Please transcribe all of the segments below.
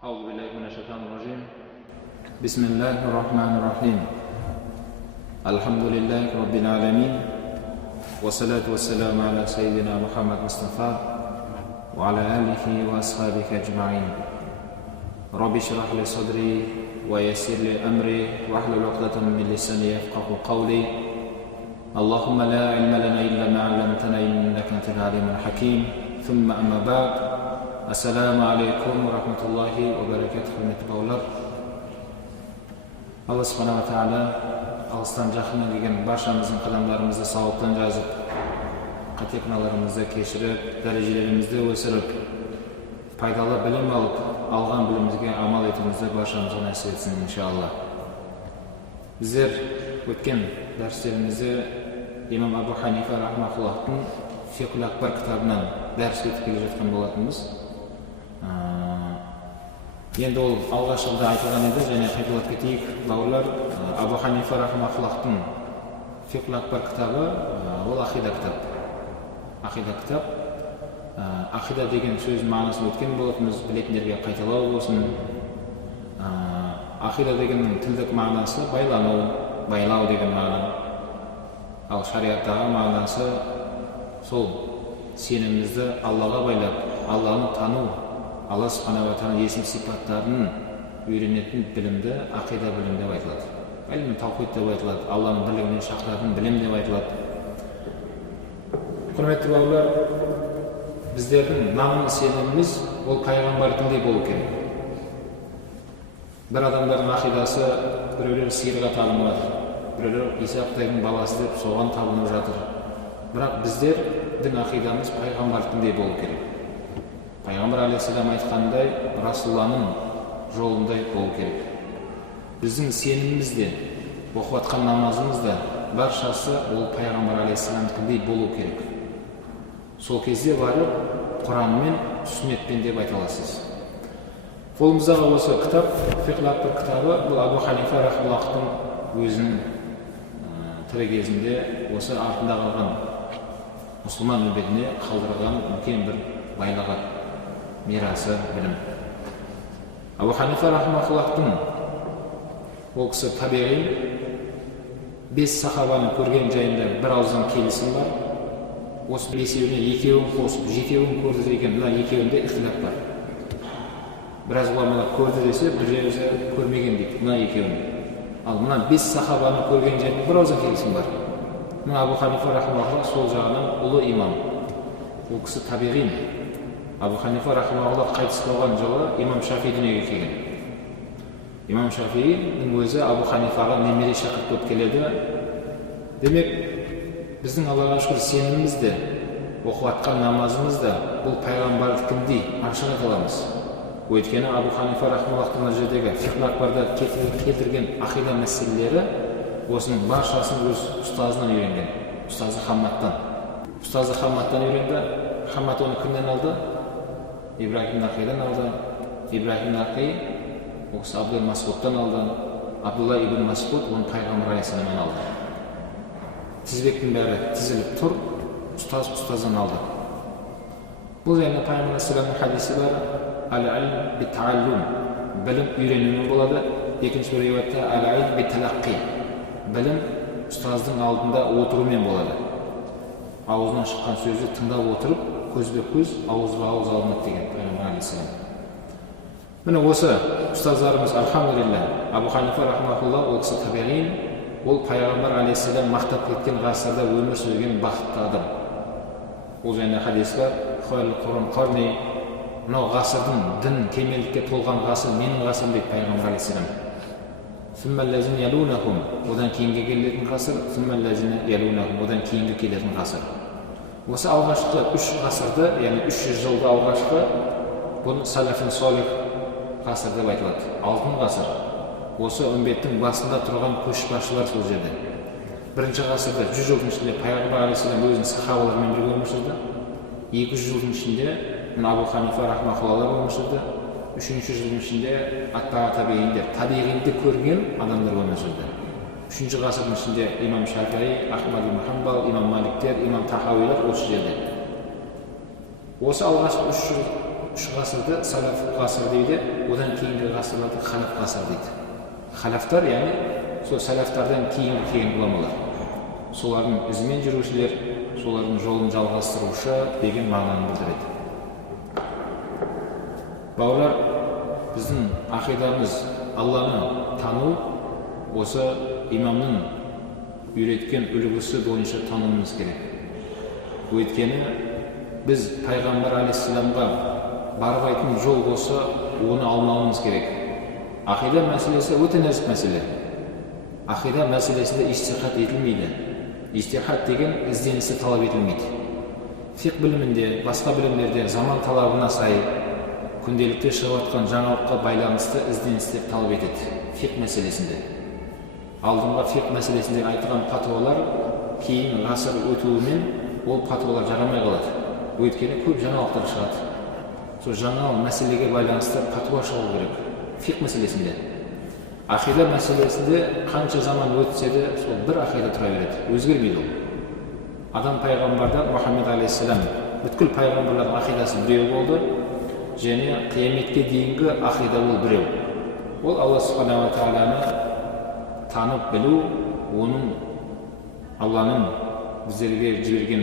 أعوذ بالله من الشيطان الرجيم. بسم الله الرحمن الرحيم. الحمد لله رب العالمين، والصلاة والسلام على سيدنا محمد مصطفى وعلى آله وأصحابه أجمعين. رب اشرح لي صدري ويسر لي أمري واحلل عقدة من لساني يفقهوا قولي. اللهم لا علم لنا إلا ما علمتنا إنك أنت العليم الحكيم. ثم أما بعد. Assalamu alaikum wa rahmatullahi wa barakatuh. Hürmetli baular, Allah subhanahu wa ta'ala alыстан жақынға келген баршамыздың қадамдарымызды сауаптан жазып, қате күнәларымызды кешіріп, дәрежелерімізді өсіріп, пайдалы білім алып, алған білімімізге амал етуімізді баршамызға нәсіп етсін иншалла. Біздер өткен дәрістерімізде имам Абу Ханифа рахмахуллахтың Фиқхул Акбар кітабынан дәріс өтіп келе жатқан болатынбыз. Енді ол алғашында айтылған еді, және қайталап кетейік бауырлар. Абу Ханифа рахмахуллахтың Фиқхул Акбар кітабы ол ақида кітап. Ақида деген сөз мағынасын өткен болатынбыз, білетіндерге қайталау болсын. Ақида дегеннің тілдік мағынасы байлау деген мағына. Ал шариғаттағы мағынасы сол сенімімізді Аллаға байлап, Алланы тану, Алла субханаху ва тағала есім сипаттарын үйренетін білімді ақида білім деп айтылады. Әлемі таухид деп айтылады, Алланың бірлігіне шақыратын білім деп айтылады. Құрметті бауырлар, біздердің наным сеніміміз ол пайғамбардың болу керек. Бір адамдардың ақидасы біреулер сиырға табынып жатыр, біреулер Иса Құдайдың баласы деп соған табынып жатыр. Бірақ біздердің ақидамыз пайғамбардың болу керек. Пайғамбар алейхиссалам айтқандай, Расулланың жолындай болу керек. Біздің сеніміміз де, оқып жатқан намазымыз да баршасы ол пайғамбар алейхиссаламдікіндей болу керек. Сол кезде барып, Құранмен, сүннетпен деп айта аласыз. Қолымыздағы осы кітап, Фиқхул Акбар кітабы, бұл Абу Ханифа рахмахуллахтың өзінің тірі кезінде осы артында қалған мұсылман үмбетіне қалдырған үлкен бір байлығы, мирасы, білім. Абу Ханифа рахмахуллахтың ол кісі табиғи 5 сахабаны көрген жайында бір ауыздан келісім бар. Осы бесеуіне екеуін қосып, жетеуін көрді деген, мына екеуінде ихтилаф бар. Біраз ғұламалар көрді десе, біреуі көрмеген дейді, мына екеуін. Ал мына 5 сахабаны көрген жайында бір ауыздан келісім бар. Мына Абу Ханифа рахмахуллах сол жағынан ұлы имам. Ол кісі табиғи. Абу Ханифа рахмахуллах қайтыс болған жылы имам Шафи дүниеге келген. Имам Шафидің өзі Абу Ханифаға немере шақырып болып келеді. Демек, біздің Аллаға шүкір сеніміміз де, оқып жатқан намазымыз да бұл пайғамбардікіндей ашық айта аламыз. Өйткені Абу Ханифа рахмахуллахтың мына жердегі Фиқхул Акбарда келтірген ақида мәселелері осының баршасын өз ұстазынан үйренген. Ұстазы Хамматтан үйренді. Хаммат оны кімнен алды? Ибрахим Нақидан алды. Ибрахим Нақи осы Абдул Масудтан алды. Абдулла ибн Масуд оны пайғамбар алейхиссаламнан алды. Тізбектің бәрі тізіліп тұр, ұстаздан алды. Бұл жайында пайғамбар алейхиссаламның хадисі бар. Ал-илм бит-тааллум, білім үйренумен болады. Екінші бір риуаятта ал-илм бит-талаққи, білім ұстаздың алдында отырумен болады. Аузынан шыққан сөзді тыңдап отырып, көзбе-көз, ауызба-ауыз алынады деген пайғамбар алейхиссалам. Міне осы ұстаздарымыз, альхамдулилля, Абу Ханифа рахмахуллах ол кісі табиғи, ол пайғамбар алейхиссалам мақтап кеткен ғасырда өмір сүрген бақытты адам. Ол жайында хадис бар. Хайрул Құран қарни, мынау ғасырдың дін кемелдікке толған ғасыр менің ғасырым дейді пайғамбар алейхиссалам. Сүммәлләзин ялунахум, одан кейінге келетін ғасыр, сүммәлләзин ялунахум, одан кейінге келетін ғасыр. Осы алғашқы 3 ғасырды, яғни 300 жылды алғашқы, бұны салафин солих ғасыр деп айтылады. Алтын ғасыр. Осы үмбеттің басында тұрған көшбасшылар сол жерде. Бірінші ғасырда 100 жылдың ішінде пайғамбар алейхиссалам өзінің сахабаларымен бірге өмір сүрді. 200 жылдың ішінде Абу Ханифа рахмахуллах өмір сүрді. 3-ші жылдың ішінде табиғинді көрген адамдар өмір сүрді. 3-ші ғасырдың ішінде имам Шафиғи, Ахмад ибн Хамбал, имам Маликтер, имам Тахауилар осы жерде. Осы алғашқы 3 үш ғасырды салаф ғасыр дейді, одан кейінгі ғасырларды халаф ғасыр дейді. Халафтар, яғни сол салафтардан кейінгі келген ғұламалар, солардың ізімен жүрушілер, солардың жолын жалғастырушы деген мағынаны білдіреді. Бауырлар, біздің ақидамыз Алланы тану, осы имамның үйреткен үлгісі бойынша тануымыз керек. Өйткені біз пайғамбар алейхиссаламға барбайтын жол болса, оны алмауымыз керек. Ақида мәселесі өте нәзік мәселе. Ақида мәселесінде ижтихад етілмейді. Ижтихад деген ізденісті талап етілмейді. Фиқ білімінде, басқа білімдерде заман талабына сай, күнделікте шығып жатқан жаңалыққа байланысты ізденістер талап етеді. Фиқ мәселесінде. Алдыңғы фиқ мәселесінде айтылған патуалар кейін ғасыр өтуімен ол патуалар жарамай қалады. Өйткені көп жаңалықтар шығады. Сол жаңа мәселеге байланысты патуа шығу керек. Фиқ мәселесінде. Ақида мәселесінде қанша заман өтсе де, сол бір ақида тұра береді. Өзгермейді ол. Адам пайғамбардан Мұхаммед алейхиссалам бүткіл пайғамбарлардың ақидасы біреу болды, және қияметке дейінгі ақида ол біреу. Ол Алла субханала ва тағаланы танып білу, оның Алланың біздерге жіберген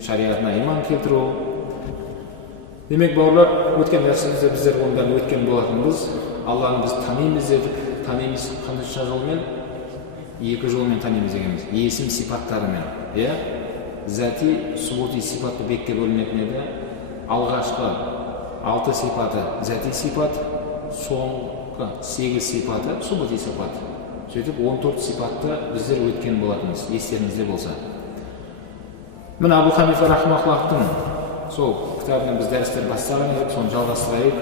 шариғатына иман келтіру. Демек, бауырлар, өткен дәрісімізде біздер ондан өткен болатынбыз. Алланы біз танимыз дедік. Танимыз қанша жолмен? Екі жолмен танимыз дегенбіз. Есім сипаттарымен. Зәти, субути сипаты бекке бөлінетін еді. Алғашқы 6 сипаты зәти сипат, соңғы 8 сипаты субути сипат. Сөйтіп 14 сипатты біздер өткен болатынбыз, естеріңізде болса. Міне Абу Ханифа рахмахуллахтың сол кітабынан біз дәрістер бастаған едік, соны жалғастырайық.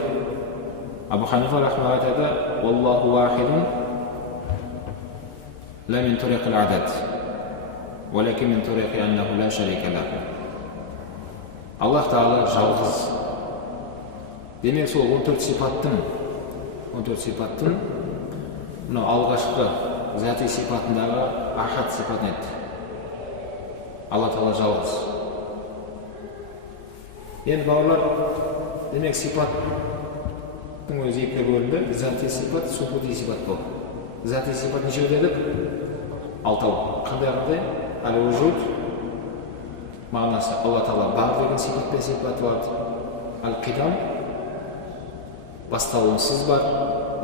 Абу Ханифа рахмахуллах айтады: "Аллаху вахидун ла мин туриқил адад, валакин мин туриқи аннаху ла шарика лаху." Аллах Тағала жалғыз. Демек, сол 14 сипаттың мынау алғашқы зәти сипатындағы ахад сипатын еді. Алла Тағала жалғыз. Енді бауырлар, демек сипаттың өзі екіге бөлінді. Зәти сипат, субути сипат болды. Зәти сипат нешеу дедік? 6. Қандай? Әл-вужуд мағынасы Алла Тағала бар деген сипатпен сипатталады. Әл-қидам бастауынсыз бар,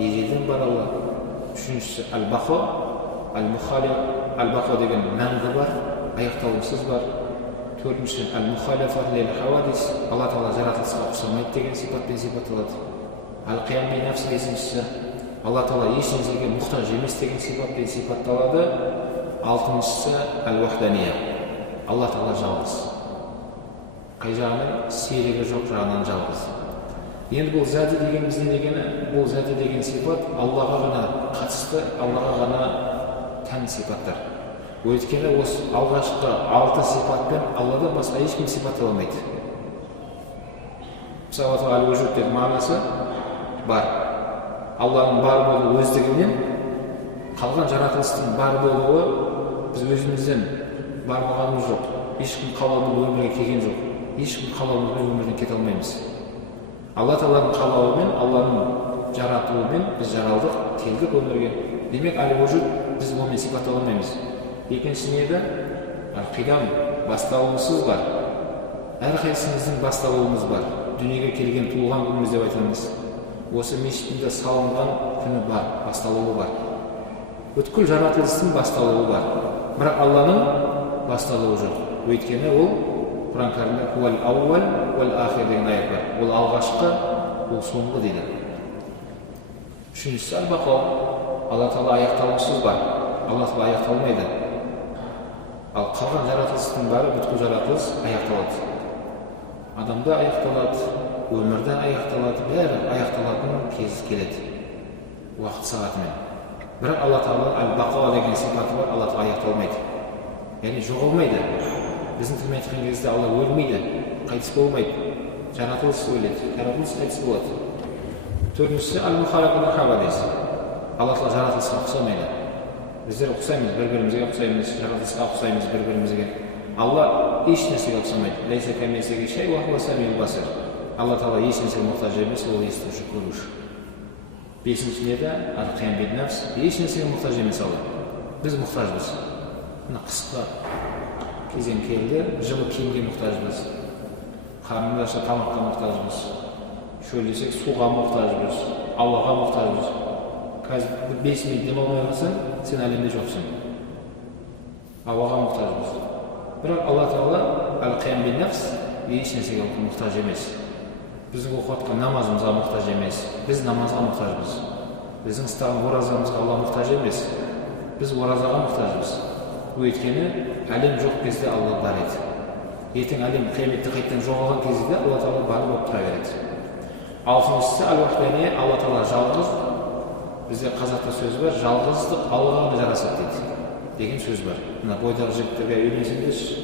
ежелден бар Алла. Үшіншісі әл-бақо, әл-мұхалия, әл-бақо деген мәңгі бар, аяқтауынсыз бар. Төртіншісі әл-мұхалифат лил-хавадис, Алла Тағала жаратылысқа ұқсамайды деген сипатпен сипатталады. Әл-қиям би нафс, бесіншісі Алла Тағала ешнәрсеге мұқтаж емес деген сипатпен сипатталады. Алтыншысы әл-уахдания, Алла Тағала жалғыз. Қай жағынан? Серігі жоқ жағынан жалғыз. Енді бұл зәті деген біздің дегені, бұл зәті деген сипат Аллаға ғана қатысты, Аллаға ғана тән сипаттар. Өйткені осы алғашқы 6 сипатпен Алладан басқа ешкім сипаттала алмайды. Мысалы, әл-вужуд деген мағынасы бар. Алланың бар болуы өздігінен, қалған жаратылыстың бар болуы біз өзімізден бар болғанымыз жоқ. Ешкім қалауымен өмірге келген жоқ. Ешкім қалауымен өмірден кете алмаймыз. Алла Тағаланың қалауымен, Алланың жаратуымен біз жаралдық, келдік өмірге. Демек, әл-вужуд біз онымен сипаттала алмаймыз. Екінші не еді? Әл-қидам, бастауымыз бар. Әрқайсымыздың бастауымыз бар. Дүниеге келген туылған күніміз деп айтамыз. Осы мешіттің салынған күні бар, басталуы бар. Бүткіл жаратылыстың басталуы бар. Бірақ Алланың басталуы жоқ. Өйткені ол Құран кәрімде «Хуал аувал уал ахир» деген аят бар. Ол алғашқы, ол соңғы дейді. Үшіншісі әл-бақо. Алла Тағала аяқталусыз бар. Алла Тағала аяқталмайды. Ал қалған жаратылыстың бәрі, бүткіл жаратылыс аяқталады. Адамда аяқталады, өмірде аяқталады, бәрі аяқталатын кез келеді. Уақыт сағатымен. Бірақ Алла Тағала әл-бақо деген сипаты бар, Алла Тағала аяқталмайды. Яғни жоғалмайды. Біздің тілмен айтқан кезде Алла өлмейді, қайтыс болмайды. Жаратылыс өледі, жаратылыс қайтыс болады. Төртіншісі әл-мұхалифат. Алла Тағала жаратылысқа ұқсамайды. Біздер ұқсаймыз, бір-бірімізге ұқсаймыз, жаратылысқа ұқсаймыз бір-бірімізге. Алла еш нәрсеге ұқсамайды. Лейса камислихи шей ва хуа самиул басир. Алла Тағала еш нәрсеге мұқтаж емес, ол естуші, көруші. Бесіншісінде де әл-қиям бин-нафс, еш нәрсеге мұқтаж емес Алла. Біз мұқтажбыз. Мына қысқа кезең келді, жылы киімге мұқтажбыз. Қарнымыз ашса тамаққа мұқтажбыз. Шөлдесек суға мұқтажбыз, ауаға мұқтажбыз. Қазір 5 минут демалмай қалсаң, сен әлемде жоқсың. Ауаға мұқтажбыз. Бірақ Алла Тағала әл-қиям бин-нафс, еш нәрсеге мұқтаж емес. Біздің оқып жатқан намазымызға мұқтаж емес. Біз намазға мұқтажбыз. Біздің ұстаған оразамызға Алла мұқтаж емес. Біз оразаға мұқтажбыз. Өйткені әлем жоқ кезде Алла бар еді. Ертең әлем қияметте қайтадан жоғалған кезде Алла Тағала бар болып тұра береді. Алтыншысы әл-вахдания, Алла Тағала жалғыз. Бізде қазақта сөз бар, жалғыздық Аллаға ғана жарасады дейді деген сөз бар. Мына бойдағы жігіттерге үйленсеңдерші,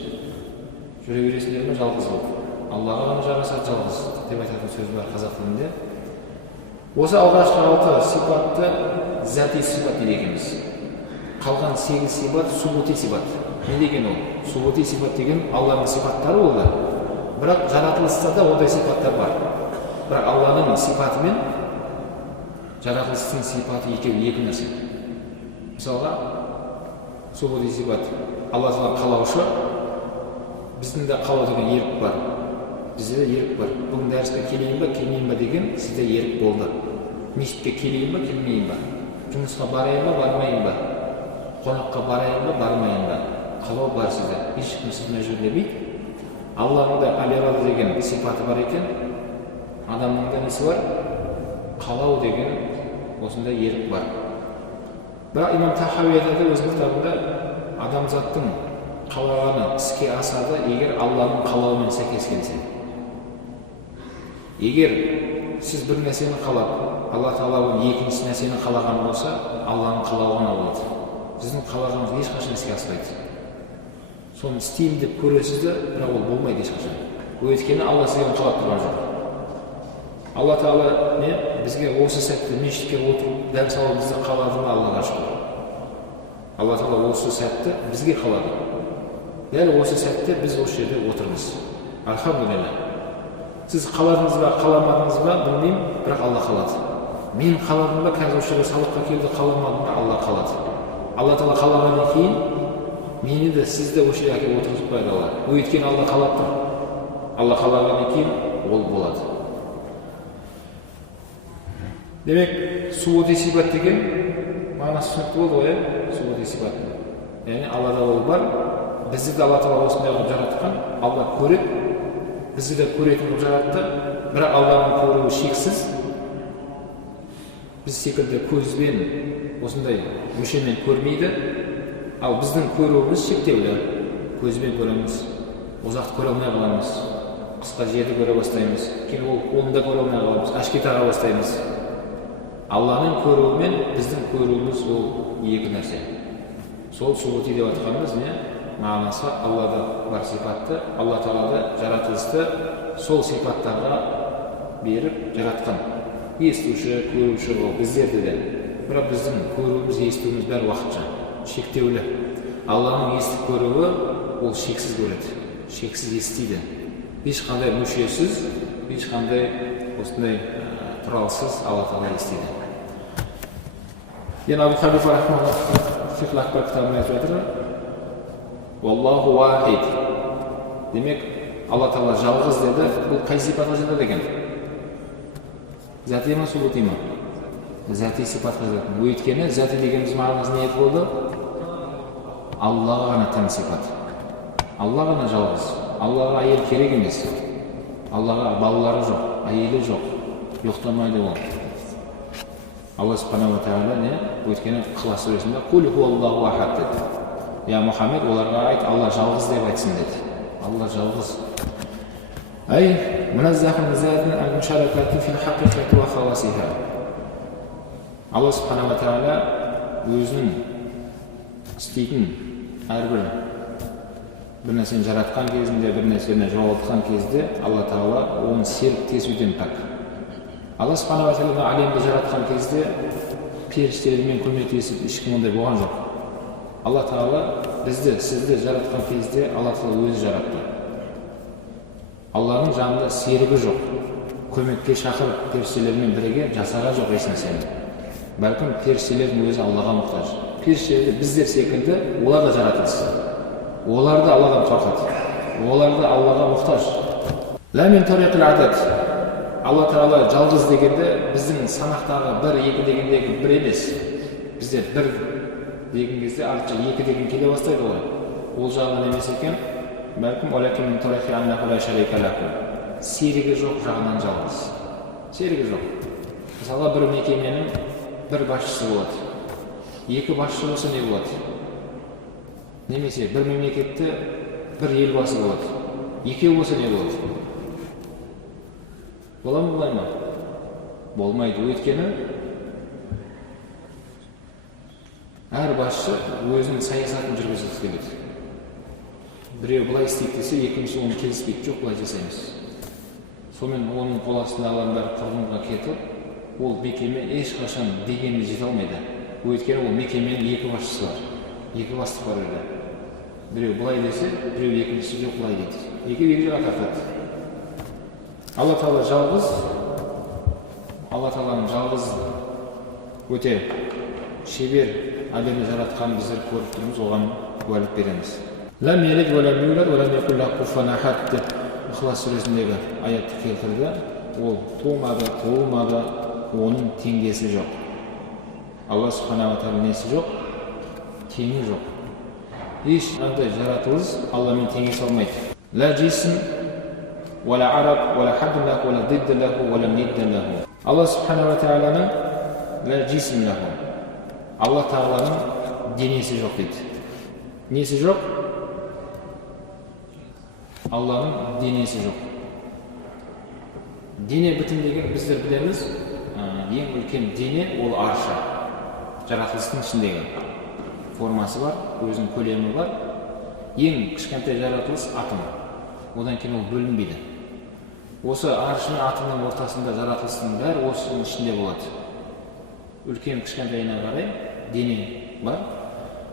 жүре бересіңдер ме жалғыз болып? Аллаға ғана жарасады жалғыз деп айтатын сөз бар қазақ тілінде. Осы алғашқы 6 сипатты зәти сипат дейді екенбіз. Қалған 8 сипат субути сипат. Не деген ол? Субути сипат деген Алланың сипаттары ол да. Бірақ жаратылыста да ондай сипаттар бар. Бірақ Алланың сипаты мен жаратылыстың сипаты екеуі екі нәрсе. Мысалға, субути сипат. Алла Тағала қалаушы, біздің де қалау деген ерік бар. Бізде де ерік бар. Бүгін дәріске келейін ба, келмейін ба деген сізде ерік болды. Мешітке келейін ба, келмейін ба? Жұмысқа барайын ба, бармайын ба? Қонаққа барайын ба, бармайын ба? Қалау бар сізде. Ешкім сізді мәжбүрлемейді. Алланың да аль-ирада деген сипаты бар екен. Адамның да несі бар? Қалау деген осындай ерік бар. Бірақ имам Тахауи айтады өз кітабында, адамзаттың қалағаны іске асады, егер Алланың қалауымен сәйкес келсе. Егер сіз бір нәрсені қалап, Алла Тағала екінші нәрсені қалаған болса, Алланың қалауына болады. Сіздің қалағаныңыз ешқашан іске аспайды. Соны істеймін деп көресіз де, бірақ ол болмайды ешқашан. Өйткені Алла сізге қалап тұрған жоқ. Алла Тағала бізге осы сәтте мешітке отырып дәріс алуымызды қалады ма? Аллаға шүкір. Алла Тағала осы сәтті бізге қалады. Дәл осы сәтте біз осы жерде отырмыз. Алхамдулилля. Сіз қаладыңыз ба, қаламадыңыз ба, білмеймін, бірақ Алла қалады. Мен қаладым ба, қазір осы жерге сабаққа келді, қаламадым ба, Алла қалады. Алла Тағала қалағаннан кейін мені де сізді осы жерге әкеліп отырғызып қойды Алла. Өйткені Алла қалап тұр. Алла қалағаннан кейін ол болады. Демек, субути сипат деген мағынасы түсінікті болды ғой, субути сипат. Яғни Аллада ол бар. Бізді де Алла Тағала осындай қылып жаратқан, Алла көреді, бізді де көретін қылып жаратты. Бірақ Алланың көруі шексіз. Біз секілді көзбен осындай мүшемен көрмейді. Ал біздің көруіміз шектеулі. Көзбен көреміз, ұзақты көре алмай қаламыз, қысқа жерді көре бастаймыз, кейін ол қолында көре алмай қаламыз, ашки таға бастаймыз. Алланың көруі мен біздің көруіміз ол екі нәрсе. Сол субути деп атқанымыз не? Мағынасы Аллада бар сипатты, Алла Тағала жаратылысты сол сипаттарға беріп жаратқан. Естуші, көруші ол біздерде де. Бірақ біздің көруіміз, естуіміз бәрі уақытша, шектеулі. Алланың естіп көруі ол шексіз көреді, шексіз естиді. Ешқандай мүшесіз, ешқандай осындай құралсыз Алла Тағала естиді. Енді Абу Ханифа рахмауллах фиқл акбар кітабында айтып жатыр. Валлаху вахид. Демек, Алла Тағала жалғыз деді. Бұл қай сипатқа жатады екен? Зәти ма, субути ма? Зәти сипатқа жатады. Өйткені зәти дегеніміз мағынасы не болды? Аллаға ғана тән сипат. Алла ғана жалғыз. Аллаға әйел керек емес. Аллаға балалары жоқ, әйелі жоқ, жоқтамайды ол. Алла субханаху ва тағала не? Өйткені Ықылас сүресінде «Қул хуаллаху ахад» деді. Я Мұхаммед, оларға айт, Алла жалғыз деп айтсын деді. Алла жалғыз. Ай, мұназзахун зәтін әл-мушаракату фил хақиқати ва хавасиха. Алла субханаху ва тағала өзінің істейтін әрбір бір нәрсені жаратқан кезінде, бір нәрсені жоғалтқан кезде Алла Тағала оның серіктесуден пәк. Алла субханаху ва тағала әлемді жаратқан кезде періштелермен көмектесіп ешкім ондай болған жоқ. Алла Тағала бізді, сізді жаратқан кезде Алла Тағала өзі жаратты. Алланың жанында серігі жоқ. көмекке шақырып періштелермен бірге жасаған жоқ еш нәрсені. Бәлкім періштелердің өзі Аллаға мұқтаж. Періштелер біздер секілді, олар да жаратылыс. Олар да Алладан қорқады. Олар да Аллаға мұқтаж. Ла мин тариқил адад. Алла Тағала жалғыз дегенде біздің санақтағы 1-2 дегендегі бір емес. Біздер 1 деген кезде артынша 2 деген келе бастайды ғой. Ол жағынан емес екен. Бәлкім олакин мин тариқи аннаху ла шарика лаху. Серігі жоқ жағынан жалғыз. Серігі жоқ. Мысалға бір мекеменің 1 басшысы болады. 2 басшы болса не болады? Немесе бір мемлекетте 1 елбасы болады. 2 болса не болады? Бола ма, болмай ма? Болмайды. Өйткені әр басшы өзінің саясатын жүргізгісі келеді. Біреу былай істейді десе, екіншісі оны келіспейді. Жоқ, былай жасаймыз. Сонымен оның қол астындағылардың бәрі құрдымға кетіп, ол мекеме ешқашан дегеніне жете алмайды. Өйткені ол мекеменің 2 басшысы бар. 2 бастық бар еді. Біреу былай десе, біреу екіншісі жоқ былай дейді. Екеуі жаққа тартады. Алла Тағала жалғыз. Алла Тағаланың жалғыз өте шебер әлемді жаратқанын біздер көріп тұрмыз, оған куәлік береміз. Лам ялид ва лам юлад ва лам якул лаху куфуан ахад деп Ихлас сүресіндегі аятты келтірді. Ол тумады, туылмады, оның теңдесі жоқ. Алла субхана ва тағала несі жоқ? Теңі жоқ. Ешқандай жаратылыс Алламен теңесе алмайды. Ла жисм ва ла араб ва ла хаддун лаху ва ла диддун лаху ва ла ниддун лаху. Алла субхана ва тағаланың ла жисм лаху. Алла Тағаланың денесі жоқ дейді. Несі жоқ? Алланың денесі жоқ. Дене бітім деген біздер білеміз, ең үлкен дене ол арша. Жаратылыстың ішіндегі формасы бар, өзінің көлемі бар. Ең кішкентай жаратылыс атом. Одан кейін ол бөлінбейді. Осы аршының атомның ортасында жаратылыстың бәрі осының ішінде болады. Үлкен кішкентайына қарай дене бар.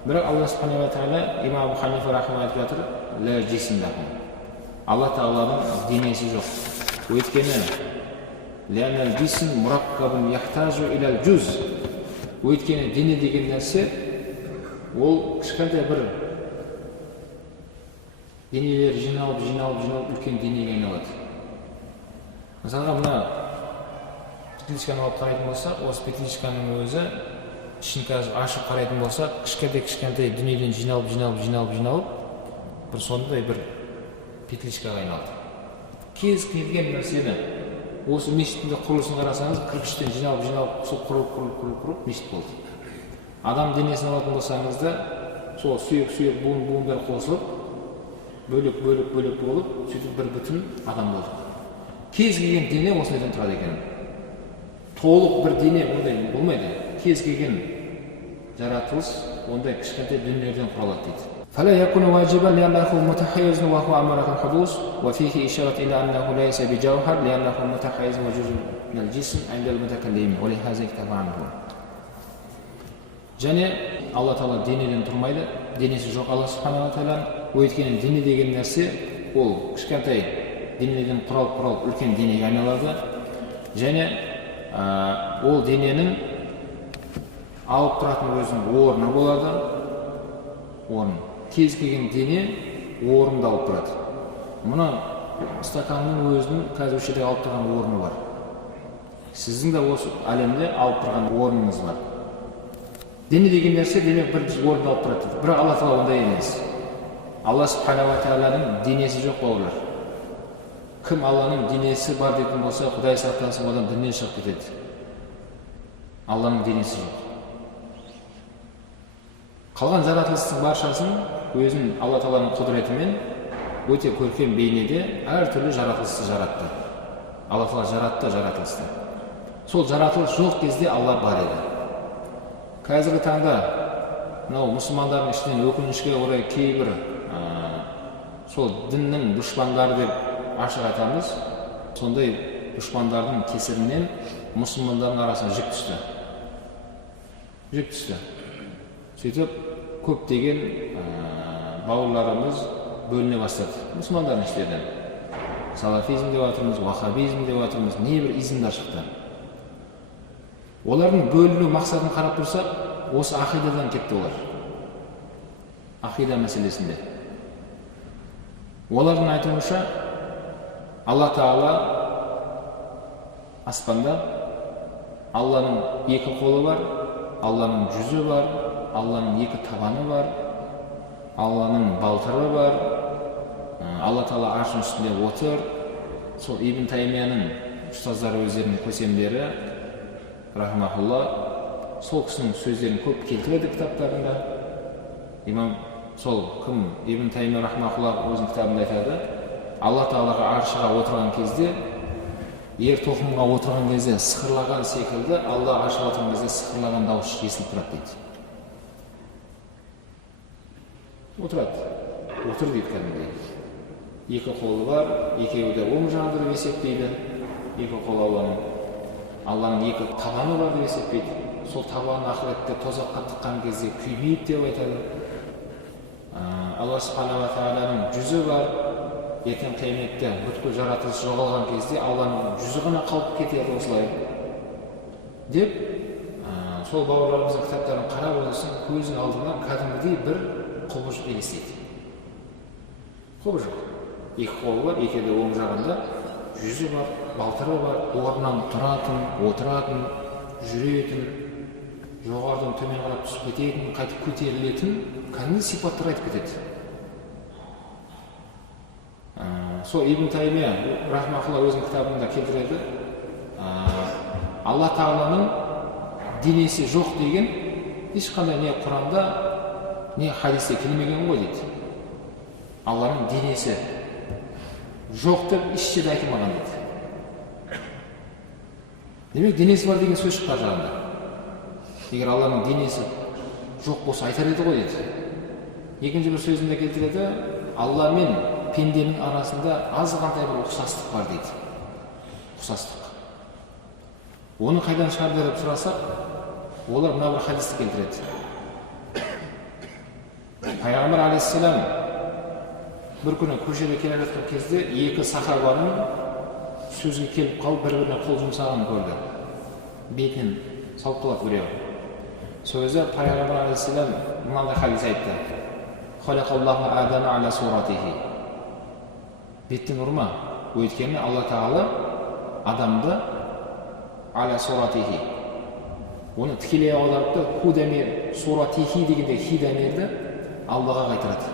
Бірақ Алла субхана ва тағала имам Абу Ханифа рахимахуллах айтып жатыр, ла жисм лаху. Алла Тағаланың денесі жоқ. Өйткені ләнәл жисм мураккабун яхтажу илал жуз. Өйткені дене деген нәрсе ол кішкентай бір денелер жиналып үлкен денеге айналады. Мысалға мына петличканы алып қарайтын болсақ, осы петличканың өзі ішін қазір ашып қарайтын болсақ, кішкентай дүниеден жиналып бір сондай бір петличкаға айналды. Кез келген нәрсені осы мешіттің құрылысын қарасаңыз, кірпіштен жиналып сол құрылып мешіт болды. Адам денесін алатын болсаңыз да, сол сүйек буын бәрі қосылып, бөлек болып, сөйтіп бір бүтін адам болды. Кез келген дене осылайдан тұрады екен. Толық бір дене ондай болмайды. Кез келген жаратылыс ондай кішкентай дүниелерден құралады дейді. فلا يكون واجبا لأنه متحيز وهو أمر الحدوث وفيه إشارة إلى أنه ليس بجوهر لأنه متحيز وجزء من الجسم عند المتكلم ولهذا اكتفى عنه. Және Алла Тағала денеден тұрмайды, денесі жоқ Алла субхана ва тағала. Өйткені дене деген нәрсе ол кішкентай денеден құралып үлкен денеге айналады. Және ол дененің алып тұратын өзінің орны болады. Орын. Кез келген дене орында алып тұрады. Мұны стаканның өзінің қазір жерде алып тұрған орны бар. Сіздің де осы әлемде алып тұрған орныңыз бар. Дене деген нәрсе демек бір орында алып тұрады. Бірақ Алла Тағала ондай емес. Алла субхана ва тағаланың денесі жоқ бауырлар. Кім Алланың денесі бар дейтін болса, Құдай сақтасын, одан діннен шығып кетеді. Алланың денесі жоқ. Қалған жаратылыстың баршасын өзінің Алла Тағаланың құдіретімен өте көркем бейнеде әртүрлі жаратылысты жаратты. Алла Тағала жаратты жаратылысты. Сол жаратылыс жоқ кезде Алла бар еді. Қазіргі таңда мынау мұсылмандардың ішінен өкінішке орай кейбір сол діннің дұшпандары деп ашық айтамыз. Сондай дұшпандардың кесірінен мұсылмандардың арасына жік түсті. Сөйтіп көптеген бауырларымыз бөліне бастады мұсылмандардың іштерінен. салафизм деп жатырмыз, вахабизм деп жатырмыз, небір измдар шықты. Олардың бөліну мақсатын қарап тұрсақ, осы ақидадан кетті олар. Ақида мәселесінде. Олардың айтуынша, Алла Тағала аспанда, Алланың екі қолы бар, Алланың жүзі бар, Алланың екі табаны бар, Алланың балтыры бар, Алла Тағала аршың үстінде отыр. Сол Ибн Таймияның ұстаздары өздерінің көсемдері, рахмахулла, сол кісінің сөздерін көп келтіреді кітаптарында. Имам сол кім Ибн Таймия рахмахулла өзінің кітабында айтады, Алла Тағалаға аршыға отырған кезде, ер тоқымға отырған кезде сықырлаған секілді, Алла аршыға отырған кезде сықырлаған дауыс естіліп тұрады дейді. Отырады, отыр дейді кәдімгідей. Екі қолы бар, екеуі де оң жағы деп есептейді. Екі қол Алланың екі табаны бар деп есептейді. Сол табаны ақиретте тозаққа тыққан кезде күймейді деп айтады. Алла субхана ва тағаланың жүзі бар. Ертең қияметте бүткіл жаратылыс жоғалған кезде Алланың жүзі ғана қалып кетеді осылай деп, сол бауырларымыздың кітаптарын қарап отырсаң, көзің алдынан кәдімгідей бір құбыжық елестейді. Құбыжық. Екі қолы бар, екеуі де оң жағында жүзі бар, балтыры бар, орнынан тұратын, отыратын, жүретін, жоғарыдан төмен қарап түсіп кететін, қайтып көтерілетін, кәдімгі сипаттар айтып кетеді. Сол Ибн Таймия рахмахулла өзінің кітабында келтіреді, Алла Тағаланың денесі жоқ деген ешқандай не Құранда, не хадисте келмеген ғой дейді. Алланың денесі жоқ деп еш жерде айтылмаған дейді. Демек, денесі бар деген сөз шыққан жағында. Егер Алланың денесі жоқ болса айтар еді ғой дейді. Екінші бір сөзінде келтіреді, Алла мен пенденің арасында азғантай бір ұқсастық бар дейді. Ұқсастық. Оны қайдан шығарды деп сұрасақ, олар мына бір хадисті келтіреді. Пайғамбар алейхиссалам бір күні көшеде келе жатқан кезде екі сахабаның сөзге келіп қалып бір-біріне қол жұмсағанын көрді. Бетінен салып біреу. Сөзі Пайғамбар алейхиссалам мынандай хадис айтты. Халақаллаху Адама аля суратихи. Беттен ұрма. Өйткені Алла Тағала адамды аля суратихи. Оны тікелей аударыпты. Худамир суратихи дегенде хидамирді Аллаға қайтарады.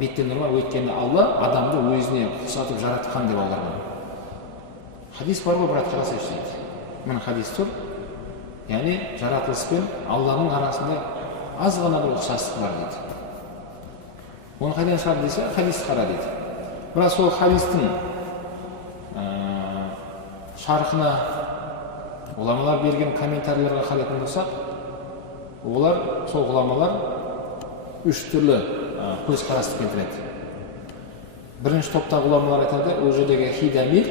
Беттен ұрма, өйткені Алла адамды өзіне ұқсатып жаратқан деп аударған. Хадис бар ғой, брат, қарасайшы дейді. Мына хадис тұр. Яғни жаратылыс пен Алланың арасында аз ғана бір ұқсастық бар дейді. Оны қайдан шығарды десе, хадисті қара дейді. Бірақ сол хадистің шарқына ғұламалар берген комментарийлерге қарайтын болсақ, олар, сол ғұламалар үш түрлі көзқарасты келтіреді. Бірінші топта ғұламалар айтады, ол жердегі хидамир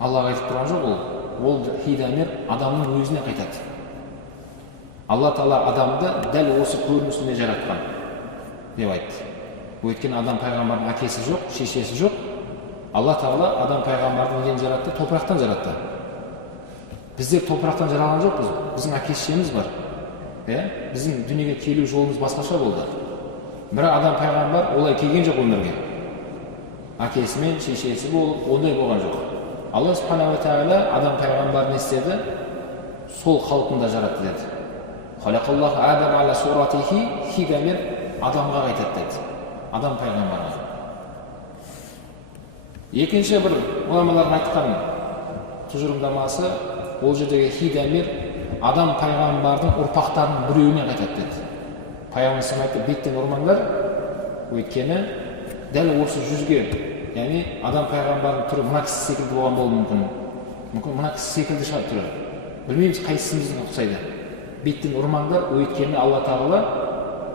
Аллаға айтып тұрған жоқ, ол хидамир адамның өзіне қайтады. Алла Тағала адамды дәл осы көрінісінде жаратқан деп айтты. Өйткені адам пайғамбардың әкесі жоқ, шешесі жоқ. Алла Тағала адам пайғамбардың неден жаратты? Топырақтан жаратты. Біздер топырақтан жаралған жоқпыз. Біздің әке-шешеміз бар. Біздің дүниеге келу жолымыз басқаша болды. Бірақ адам пайғамбар олай келген жоқ өмірге. Әкесімен шешесі болып, ондай болған жоқ. Алла субхана ва тағала адам пайғамбарын істеді, сол қалпында жаратты деді. Халақаллаху Адам аля суратихи, хидамир адамға қайтады деді. Адам пайғамбарға. Екінші бір ғұламалардың айтқан тұжырымдамасы, ол жердегі хидамир адам пайғамбардың ұрпақтарының біреуіне қайтады деді. Пайғамбар айтты, беттен ұрмаңдар, өйткені дәл осы жүзге, яғни адам пайғамбардың түрі мына кісі секілді болған болуы мүмкін. Мүмкін мына кісі секілді шығар түрі. Білмейміз қайсымыздың ұқсайды. Беттен ұрмаңдар, өйткені Алла Тағала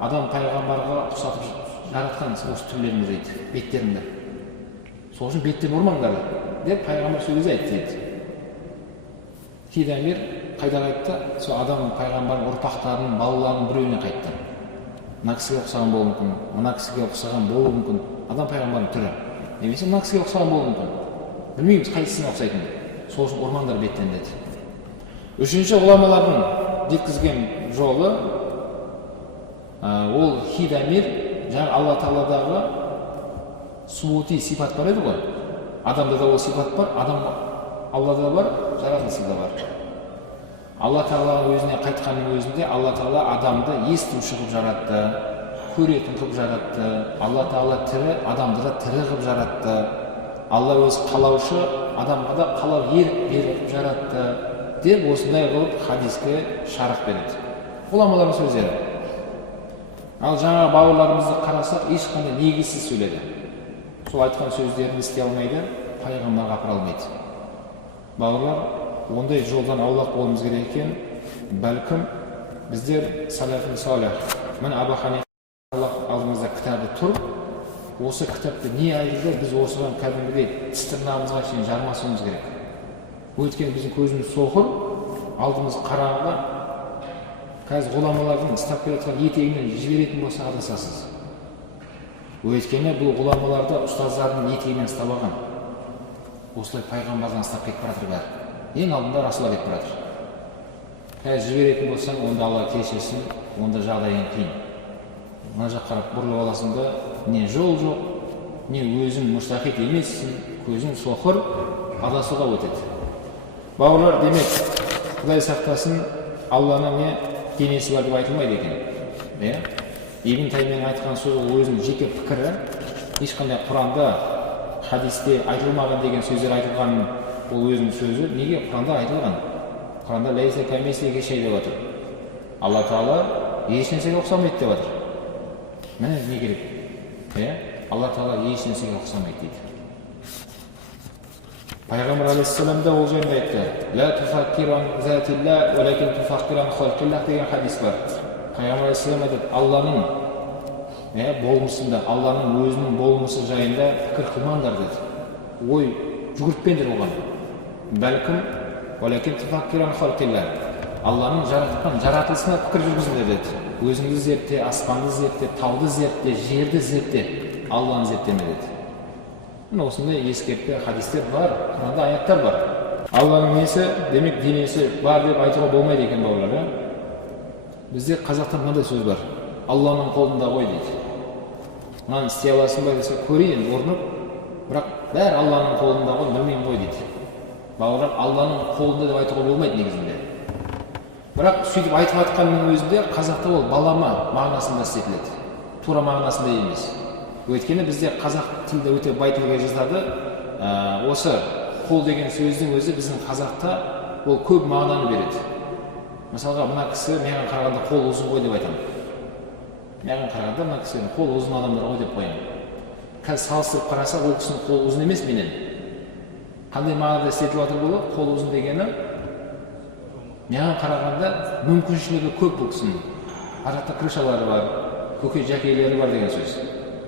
адам пайғамбарға ұқсатып жаратқан осы түрлеріңді дейді, беттеріңді. Сол үшін беттен ұрмаңдар деп пайғамбар сөзі айтты дейді. Хидамир қайда қайтты? Сол адам пайғамбардың ұрпақтарының, балаларының біреуіне қайтты. Мына кісіге ұқсаған болуы мүмкін, мына кісіге ұқсаған болуы мүмкін. Адам пайғамбардың түрі. немесе мына кісіге ұқсаған болуы мүмкін. Білмейміз қайсысына ұқсайтынын. Сол үшін ормандар беттендеді. Үшінші ғұламалардың жеткізген жолы ол хидамир, жаңағы Алла Тағаладағы субути сипат бар еді ғой. Адамда да ол сипат бар, адам Аллада бар, жаратылысында бар. Алла Тағаланың өзіне қайтқанның өзінде Алла Тағала адамды естуші қылып жаратты, көретін қылып жаратты. Алла Тағала тірі, адамды да тірі қылып жаратты. Алла өз қалаушы, адамға да қалау ерік беріп жаратты деп осындай қылып хадиске шарық береді. Ғұламалардың сөздері. Ал жаңа бауырларымызды қарасақ, ешқандай негізсіз сөйледі. Сол айтқан сөздерін істей алмайды, пайғамбарға апара алмайды. Бауырлар, ондай жолдан аулақ болуымыз керек екен. Бәлкім біздер салафин салих, міне Абу Ханифа алдымызда кітабы тұр. Осы кітапты не айырды, біз осыған кәдімгідей тіс тырнағымызға шейін жармасуымыз керек. Өйткені біздің көзіміз соқыр, алдымыз қараңғы. Қазір ғұламалардың ұстап келе жатқан етегінен жіберетін болса адасасыз. Өйткені бұл ғұламаларды ұстаздардың етегінен ұстап алған. Осылай пайғамбардан ұстап кетіп баратыр бәрі. Ең алдында Расулға кетіп баратыр. Қазір жіберетін болсаң, онда Алла кешірсін, онда жағдайың қиын. Мына жаққа қарап бұрылып аласың да, не жол жоқ, не өзің мұстақит емессің, көзің соқыр, адасуға өтеді. Бауырлар, демек, Құдай сақтасын, Алланың не денесі бар деп айтылмайды екен. Ибн Таймияның айтқан сөзі өзінің жеке пікірі, ешқандай Құранда, хадисте айтылмаған деген сөздер айтылған, ол өзінің сөзі. Неге Құранда айтылған? Құранда ләйса камислихи шей деп отыр. Алла Тағала ешнәрсеге ұқсамайды деп отыр. Міне не керек? Алла Тағала ешнәрсеге ұқсамайды дейді. Пайғамбар алейхиссалам да ол жайында айтты. Ла туфаккиран затилла, валакин туфаккиран халқиллах деген хадис бар. Пайғамбар алейхиссалам айтады, Алланың болмысында, Алланың өзінің болмысы жайында пікір қылмаңдар деді. Ой жүгіртпеңдер оған. Бәлкім валакин туфаккиран халқиллах. Алланың жаратқан жаратылысына пікір жүргізіңдер деді. Өзіңді зерте, аспанды зерте, тауды зерте, жерді зерте, Алланы зерттеме деді. Осындай ескертпе хадистер бар, Құранда аяттар бар. Алланың несі, демек денесі бар деп айтуға болмайды екен бауырлар. Бізде қазақтан мынандай сөз бар. Алланың қолында ғой дейді. Мынаны істей аласың ба десе, көрейін, орнып, бірақ бәрі Алланың қолында ғой, білмеймін ғой дейді. Бауырлар, Алланың қолында деп айтуға болмайды негізінде. Бірақ сөйтіп айтып атқанның өзінде қазақта ол балама мағынасында істетіледі. Тура мағынасында емес. Өйткені бізде қазақ тілді өте бай тілге жазады. Осы қол деген сөздің өзі біздің қазақта ол көп мағынаны береді. Мысалға, мына кісі маған қарағанда қол ұзын ғой деп айтамын. Маған қарағанда мына кісінің қол ұзын адамдар ғой деп қоямын. Қазір салыстырып қараса, ол кісінің қол ұзын емес менен. Қандай мағынада істетіліп жатыр бұл? Қол ұзын дегені маған қарағанда мүмкіншілігі көп бұл кісінің. Арақта крышалары бар, көке жәкейлері бар деген сөз.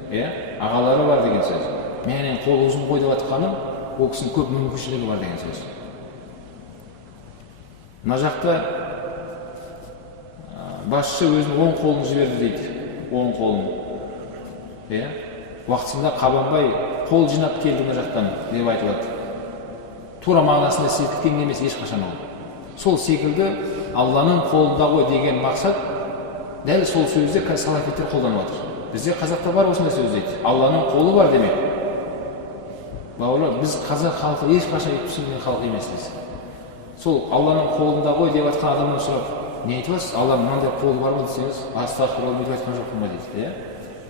Ағалары бар деген сөз. Менен қол ұзын ғой деп атқаным, ол кісінің көп мүмкіншілігі бар деген сөз. Мына жақта басшы өзінің оң қолын жіберді дейді. Оң қолын. Уақытысында Қабанбай қол жинап келді мына жақтан деп айтылады. Тура мағынасында істетілген емес ешқашан ол. Сол секілді Алланың қолында ғой деген мақсат дәл сол сөзде салафиттер қолданып жатыр. Бізде қазақта бар осындай сөз дейді. Алланың қолы бар демек. Бауырлар, біз қазақ халқы ешқашан түсінген халық емеспіз. Сол Алланың қолында ғой деп жатқан адамнан сұрап, не айтып жатсыз? Алланың мынандай қолы бар ма десеңіз, астағфирулла деп айтқан жоқпын ба дейді.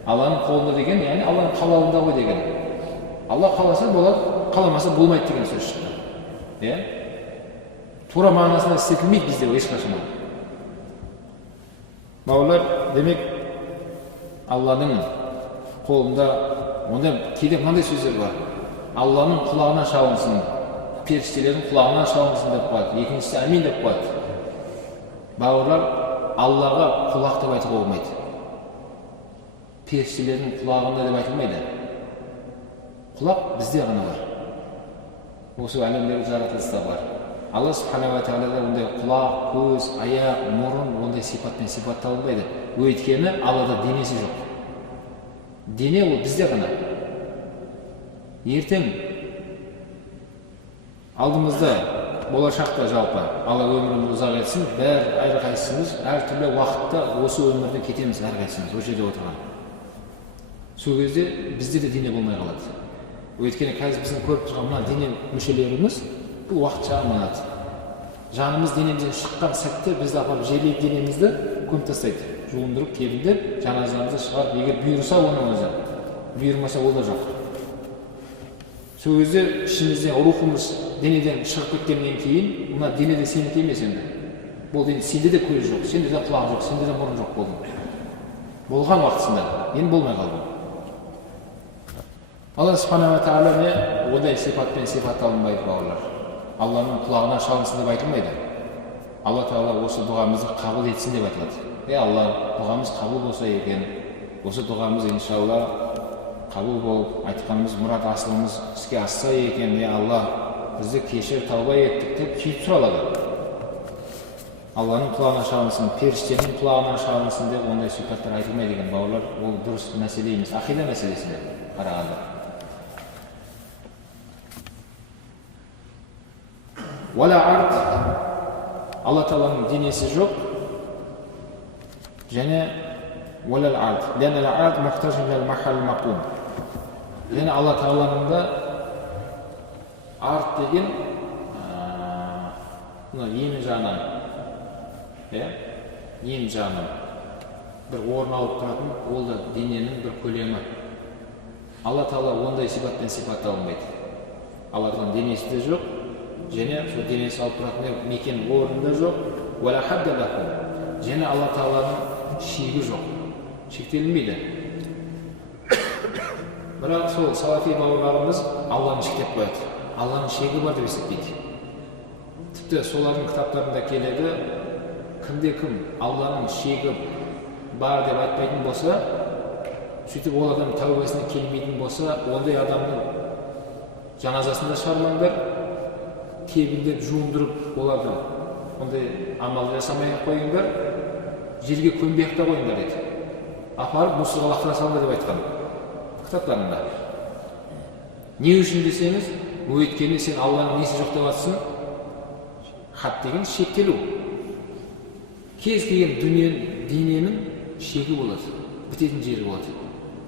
Алланың қолында деген, яғни Алланың қалауында ғой деген. Алла қаласа болады, қаламаса болмайды деген сөз шықты. Тура мағынасында істетілмейді бізде ешқашан. Бауырлар, демек Алланың қолында, онда кейде мынандай сөздер бар. Алланың құлағына шалынсын, періштелердің құлағына шалынсын деп қояды. Екіншісі әмин деп қояды. Бауырлар, Аллаға құлақ деп айтуға болмайды. Періштелердің құлағында деп айтылмайды. Құлақ бізде ғана бар. Осы әлемдегі жаратылыста бар. Алла субхана ва тағалада ондай құлақ, көз, аяқ, мұрын ондай сипатпен сипатталынбайды. Өйткені Аллада денесі жоқ. Дене ол бізде ғана. ертең алдымызда болашақта жалпы Алла өмірімізді ұзақ етсін, әрқайсымыз әртүрлі уақытта осы өмірден кетеміз, әрқайсымыз осы жерде отырған. Сол кезде бізде де дене болмай қалады. Өйткені қазір біздің көріп тұрған мына дене мүшелеріміз бұл уақытша аманат. Жанымыз денемізден шыққан сәтте бізді апарып жерлейді, денемізді көміп тастайды. Жуындырып, тебіндеп, жаназамызды шығарып, егер бұйырса оның өзі, бұйырмаса ол да жоқ. Сол кезде ішімізден рухымыз денеден шығып кеткеннен кейін, мына денеде сенікі емес енді. Бұл дене сенде де көз жоқ, сенде де құлақ жоқ, сенде де мұрын жоқ болдың. Болған уақытысында, енді болмай қалды. Алла Субхана ва Тағала ондай сипатпен сипатталынбайды, бауырлар. Алланың құлағына шалынсын деп айтылмайды. Алла Тағала осы дұғамызды қабыл етсін деп айтылады. Алла, дұғамыз қабыл болса екен, осы дұғамыз иншалла қабыл болып, айтқанымыз мұрат асылымыз іске асса екен, Алла, бізді кешір, тауба еттік деп сөйтіп сұралады. Алланың құлағына шалынсын, періштенің құлағына шалынсын деп ондай сипаттар айтылмайды деген бауырлар, ол дұрыс мәселе емес, ақида мәселесіне қарағанда. Уәлә ард, Алла Тағаланың денесі жоқ, және уәләл ард, ләнәл ард мұқтажын ләл махал мақум. Және Алла Тағаланың да ард деген ең жағынан, ең жағынан бір орын алып тұратын, ол да дененің бір көлемі. Алла Тағала ондай сипатпен сипатталынбайды. Алла Тағаланың денесі де жоқ, және сол денесі алып тұратын мекен орында жоқ. Уәлә хадда лаху. Және Алла Тағаланың шегі жоқ, шектелінбейді. Бірақ сол салафи бауырларымыз Алланы шектеп қояды. Алланың шегі бар деп есептейді. Тіпті солардың кітаптарында келеді, кімде-кім Алланың шегі бар деп айтпайтын болса, сөйтіп ол адам тәубасына келмейтін болса, ондай адамның жаназасында шығармаңдар, тебіндеп жуындырып оларды ондай амал жасамай қойыңдар, жерге көмбей та қойыңдар деді. Апарып мұсырға лақтыра салыңдар деп айтқан кітаптарында. Не үшін десеңіз, өйткені сен Алланың несі жоқ деп жатсың? Хат деген шектелу. Кез келген дененің шегі болады, бітетін жері болады.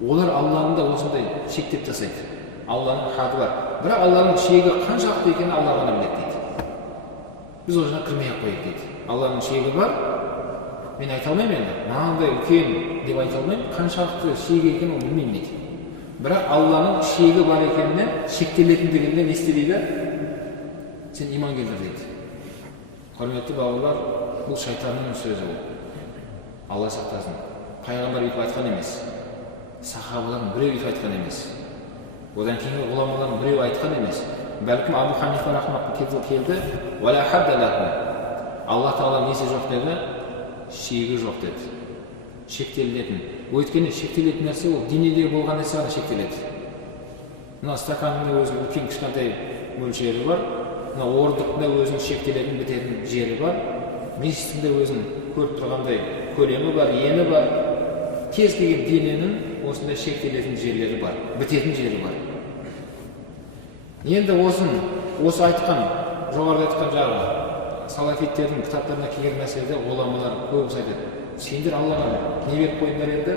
Олар Алланың да осындай шектеп жасайды. Алланың хаты бар. Бірақ Алланың шегі қаншалықты екенін Алла ғана біледі дейді. Біз осына кірмей-ақ қояйық дейді. Алланың шегі бар, мен айта алмаймын енді, мынандай үлкен деп айта алмаймын, қаншалықты шегі екенін оны білмеймін дейді. Бірақ Алланың шегі бар екеніне шектелетіндігінде не істе дейді? Сен иман келтір дейді. Құрметті бауырлар, бұл шайтанның сөзі ол. Алла сақтасын. Пайғамбар бүйтіп айтқан емес. Сахабалардың біреу бүйтіп айтқан емес. Одан кейінгі ғұламалардың біреу айтқан емес. Бәлкім Абу Ханифа рахматуллахи келді, «Уәлә хадда лаху». Алла Тағала несі жоқ деді? Шегі жоқ деді. Шектелетін. Өйткені шектелетін нәрсе ол денеде болған нәрсе ғана шектеледі. Мына стаканның өзінің үлкен кішкентай мөлшері бар, мына орындықтың өзінің шектелетін бітетін жері бар, мешіттің де өзінің көріп тұрғандай көлемі бар, ені бар. Кез келген дененің осындай шектелетін жерлері бар, бітетін жері бар. Енді осы айтқан, жоғарыда айтқан жағы салафиттердің кітаптарына келген мәселеде ғұламалар көбісі айтады. Сендер Аллаға не беріп қойыңдар енді?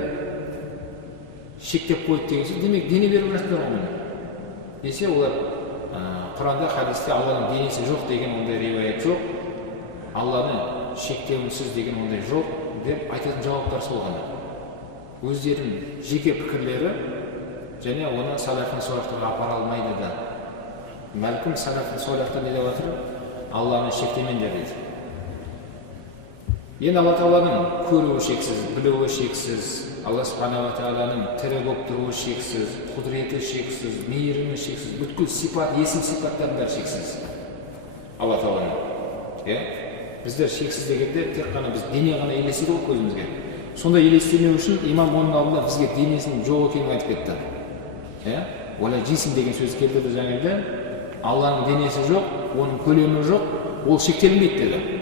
Шектеп қойды деген сөз, демек дене беріп жатыр оны. Десе олар Құранда, хадисте Алланың денесі жоқ деген ондай риуаят жоқ. Алланы шектеусіз деген ондай жоқ деп айтатын жауаптар сол ғана. Өздерінің жеке пікірлері және оны салафи солихтарға апара алмайды да. Бәлкім салафи солихтар не деп жатыр? Алланы шектемеңдер дейді. Енді Алла Тағаланың көруі шексіз, білуі шексіз, Алла Субхана ва Тағаланың тірі болып тұруы шексіз, құдіреті шексіз, мейірімі шексіз, бүткіл сипат, есім сипаттардың бәрі шексіз. Алла Тағаланың. Біздер шексіз дегенде тек қана біз дене ғана елестейді ғой көзімізге. Сонда елестемеу үшін имам оның алдында бізге денесінің жоқ екенін айтып кетті. Уәлә жисім деген сөз келтірді жаңағы. Алланың денесі жоқ, оның көлемі жоқ, ол шектелінбейді деді.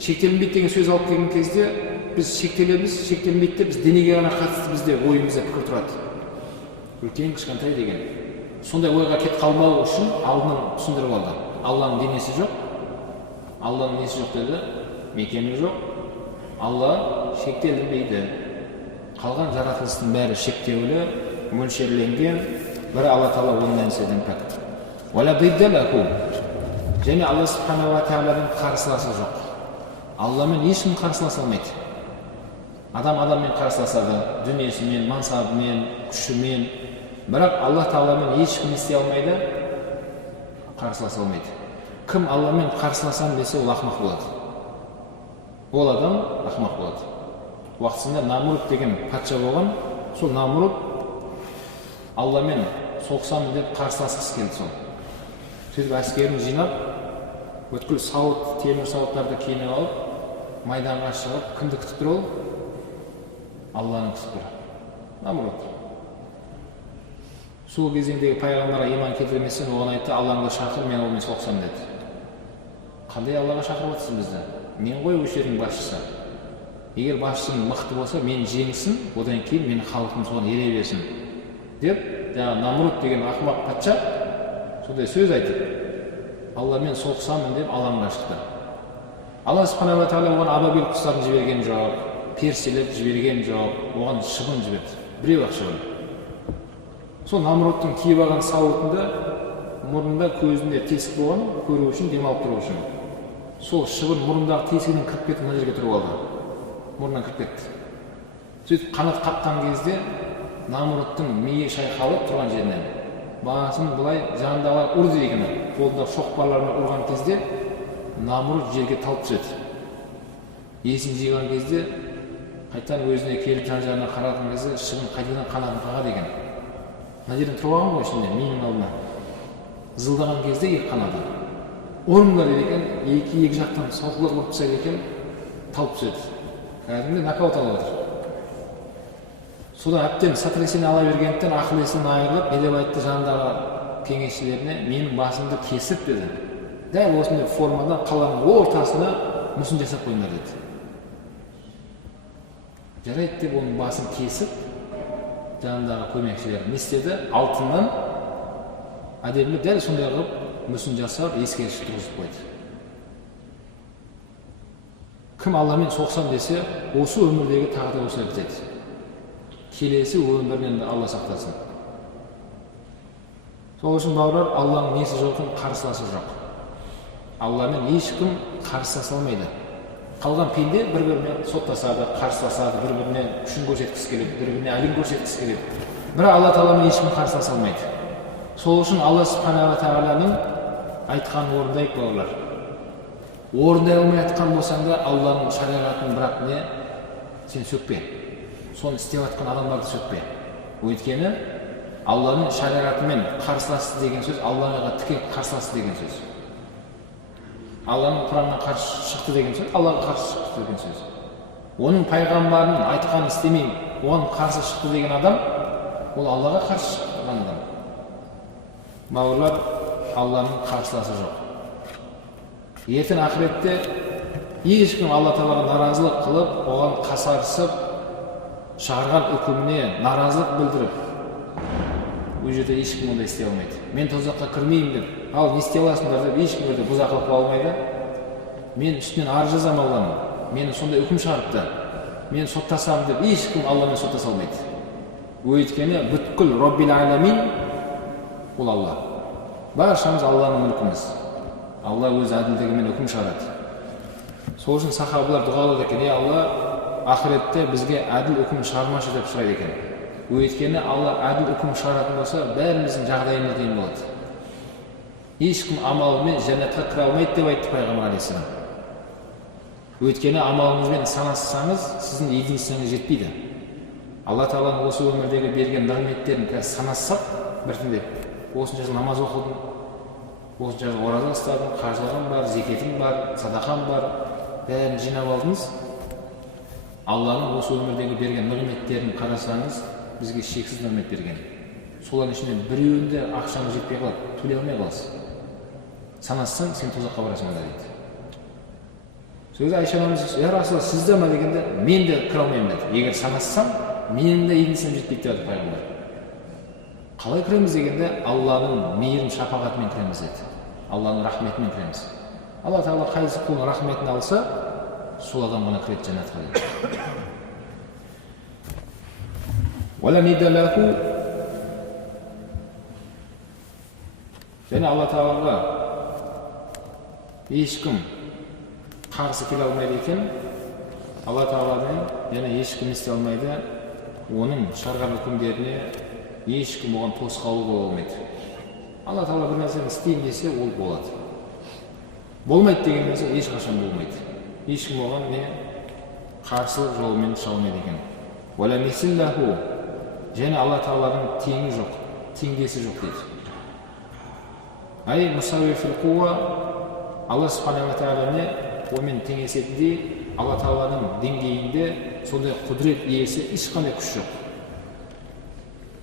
Шектелінбейді деген сөз алып келген кезде біз шектелеміз, шектелінбейді де біз денеге ғана қатысты бізде ойымызда пікір тұрады. Үлкен кішкентай деген. Сондай ойға кетіп қалмау үшін алдынан түсіндіріп алды. Алланың денесі жоқ, Алланың несі жоқ деді, мекені жоқ. Алла шектелінбейді. Қалған жаратылыстың бәрі шектеулі, мөлшерленген, бір Алла Тағала оның нәрседен пәк. Уәлә дидда лаху. Және Алла Субхану ва Тағаланың қарсыласы жоқ. Алламен ешкім қарсыласа алмайды. Адам адаммен қарсыласады, дүниесімен, мансабымен, күшімен. Бірақ Алла Тағаламен ешкім істей алмайды, қарсыласа алмайды. Кім Алламен қарсыласам десе, ол ақымақ болады. Ол адам ақымақ болады. Уақытысында Намруд деген патша болған, сол Намруд Алламен соқсам деп қарсыласқысы келді сол. Сөйтіп әскерін жинап, бүткіл сауыт, темір сауыттарды киініп алып, майданға шығып, кімді күтіп тұр ол? Алланы күтіп тұр. Намруд. Сол кезеңдегі пайғамбарға иман келтірмесін, оған айтты, Аллаңды шақыр, мен олмен соқсам деді. Қандай Аллаға шақырып отырсың бізді? Мен ғой осы жердің басшысы. Егер басшың мықты болса, мен жеңсін, одан кейін менің халқым соған ере берсін деп, жаңағы Намруд деген ақымақ патша сондай сөз айтып, Алламен соқсамын деп алаңға шықты. Алла Субхану ва Тағала оған абабил құстарын жіберген жоқ, перселеп жіберген жоқ, оған шыбын жіберді. Біреу-ақ шыбын. Сол Намрудтың киіп алған сауытында, мұрнында, көзінде тесік болған, көру үшін, демалып тұру үшін. Сол шыбын мұрнындағы тесігінен кіріп кетіп, мына жерге тұрып алды. Мұрнынан кіріп кетті. Сөйтіп қанат қаққан кезде Намрудтың миы шайқалып тұрған жерінен басын былай жанындағылар ұрды деген, қолында шоқпарлармен ұрған кезде Намруд жерге талып түседі. Есін жиған кезде қайтадан өзіне келіп жан-жағына қараған кезде шыбын қайтадан қанатын қаға деген. Мына жерден тұрып алған ғой ішінде, миының алдына. Зылдаған кезде екі қанаты. Ұрыңдар екен, екі жақтан соққылар ұрып түседі екен, талып түседі. Кәдімгі нокаут алып отыр. Содан әбден сотрясение ала бергендіктен ақыл есінен айырылып, не деп айтты жанындағы кеңесшілеріне, менің басымды кесіп деді. Дәл осындай формада қаланың ортасына мүсін жасап қойыңдар деді. Жарайды деп оның басын кесіп, жанындағы көмекшілер не істеді? Алтыннан әдемілеп дәл сондай қылып мүсін жасап, ескерткіш тұрғызып қойды. Кім Алламен соқсам десе, осы өмірдегі тағдыры осылай бітеді. Келесі өмірінен Алла сақтасын. Сол үшін бауырлар, Алланың несі жоқын қарсыласы жоқ. Алламен ешкім қарсыласа алмайды. Қалған пенде бір-бірімен соттасады, қарсыласады, бір-біріне күшін көрсеткісі келеді, бір-біріне әлін көрсеткісі келеді. Бірақ Алла Тағаламен ешкім қарсыласа алмайды. Сол үшін Алла Субхану ва Тағаланың айтқанын орындайық бауырлар. Орындай алмай айтқан болсаң да, Алланың шариғатын бірақ не? Сен сөкпе. Соны істеп атқан адамдарды сөкпе. Өйткені Алланың шариғатымен қарсыласты деген сөз, Аллаға тіке қарсыласты деген сөз. Алланың Құраннан қарсы шықты деген сөз, Аллаға қарсы шықты деген сөз. Оның пайғамбарының айтқанын істемей, оған қарсы шықты деген адам, ол Аллаға қарсы шыққан адам. Бауырлар, Алланың қарсыласы жоқ. Ертең ақыретте ешкім Алла Тағалаға наразылық қылып, оған қасарысып, шығарған үкіміне наразылық білдіріп, ол жерде ешкім ондай істей алмайды. Мен тозаққа кірмеймін деп, ал не істей аласыңдар деп ешкім жерде бұзақылық қыла алмайды. Мен үстінен арыз жазамын Алланың, мені сондай үкім шығарыпты, мен соттасам деп ешкім Алламен соттаса алмайды. Өйткені бүткіл Роббил Аламин ол Алла. Баршамыз Алланың мүлкіміз. Алла өз әділдігімен үкім шығарады. Сол үшін сахабалар дұғалады екен, Алла ақыретте бізге әділ үкім шығармашы деп сұрайды екен. Өйткені Алла әділ үкім шығаратын болса, бәріміздің жағдайымыз дейін болады. Ешкім амалымен жәннатқа кіре алмайды деп айтты пайғамбар алейхиссалам. Өйткені амалыңызбен санассаңыз, сіздің единствоңыз жетпейді. Алла Тағаланың осы өмірдегі берген нығметтерін санассақ, біртіндеп, осынша жыл намаз оқыдым, осынша жыл ораза ұстадым, қажылығым бар, зекетім бар, садақам бар, бәрін жинап алдыңыз. Алланың осы өмірдегі берген нығметтерін қарасаңыз, бізге шексіз нығмет берген. Солардың ішінен біреуінде ақшаңыз жетпей қалады, төлей алмай қаласыз. Санассаң, сен тозаққа барасың онда дейді. Сөз Айша анамыз, я Расулалла, сізде ма дегенде, мен де кіре алмаймын деді. Егер санассам, менің де единствоым жетпейді деді пайғамбар. Қалай кіреміз дегенде, Алланың мейірім шапағатымен кіреміз деді. Алланың рахметімен кіреміз. Алла Тағала қайсы құлының рахметін алса, сол адам ғана кіреді жәннатқа деді. Және Алла Тағалаға ешкім қарсы келе алмайды екен. Алла Тағаладан және ешкім істей алмайды. Оның шығарған үкімдеріне ешкім оған тосқауыл бола алмайды. Алла Тағала бір нәрсені істейін десе, ол болады. Болмайды деген нәрсе ешқашан болмайды. Ешкім оған не қарсылық жолымен шыға алмайды екен. Және Алла Тағаланың теңі жоқ, теңдесі жоқ дейді. Мусауи фил қуа, Алла Субхана ва Тағаланы онымен теңесетіндей, Алла Тағаланың деңгейінде сондай құдірет иесі ешқандай күш жоқ.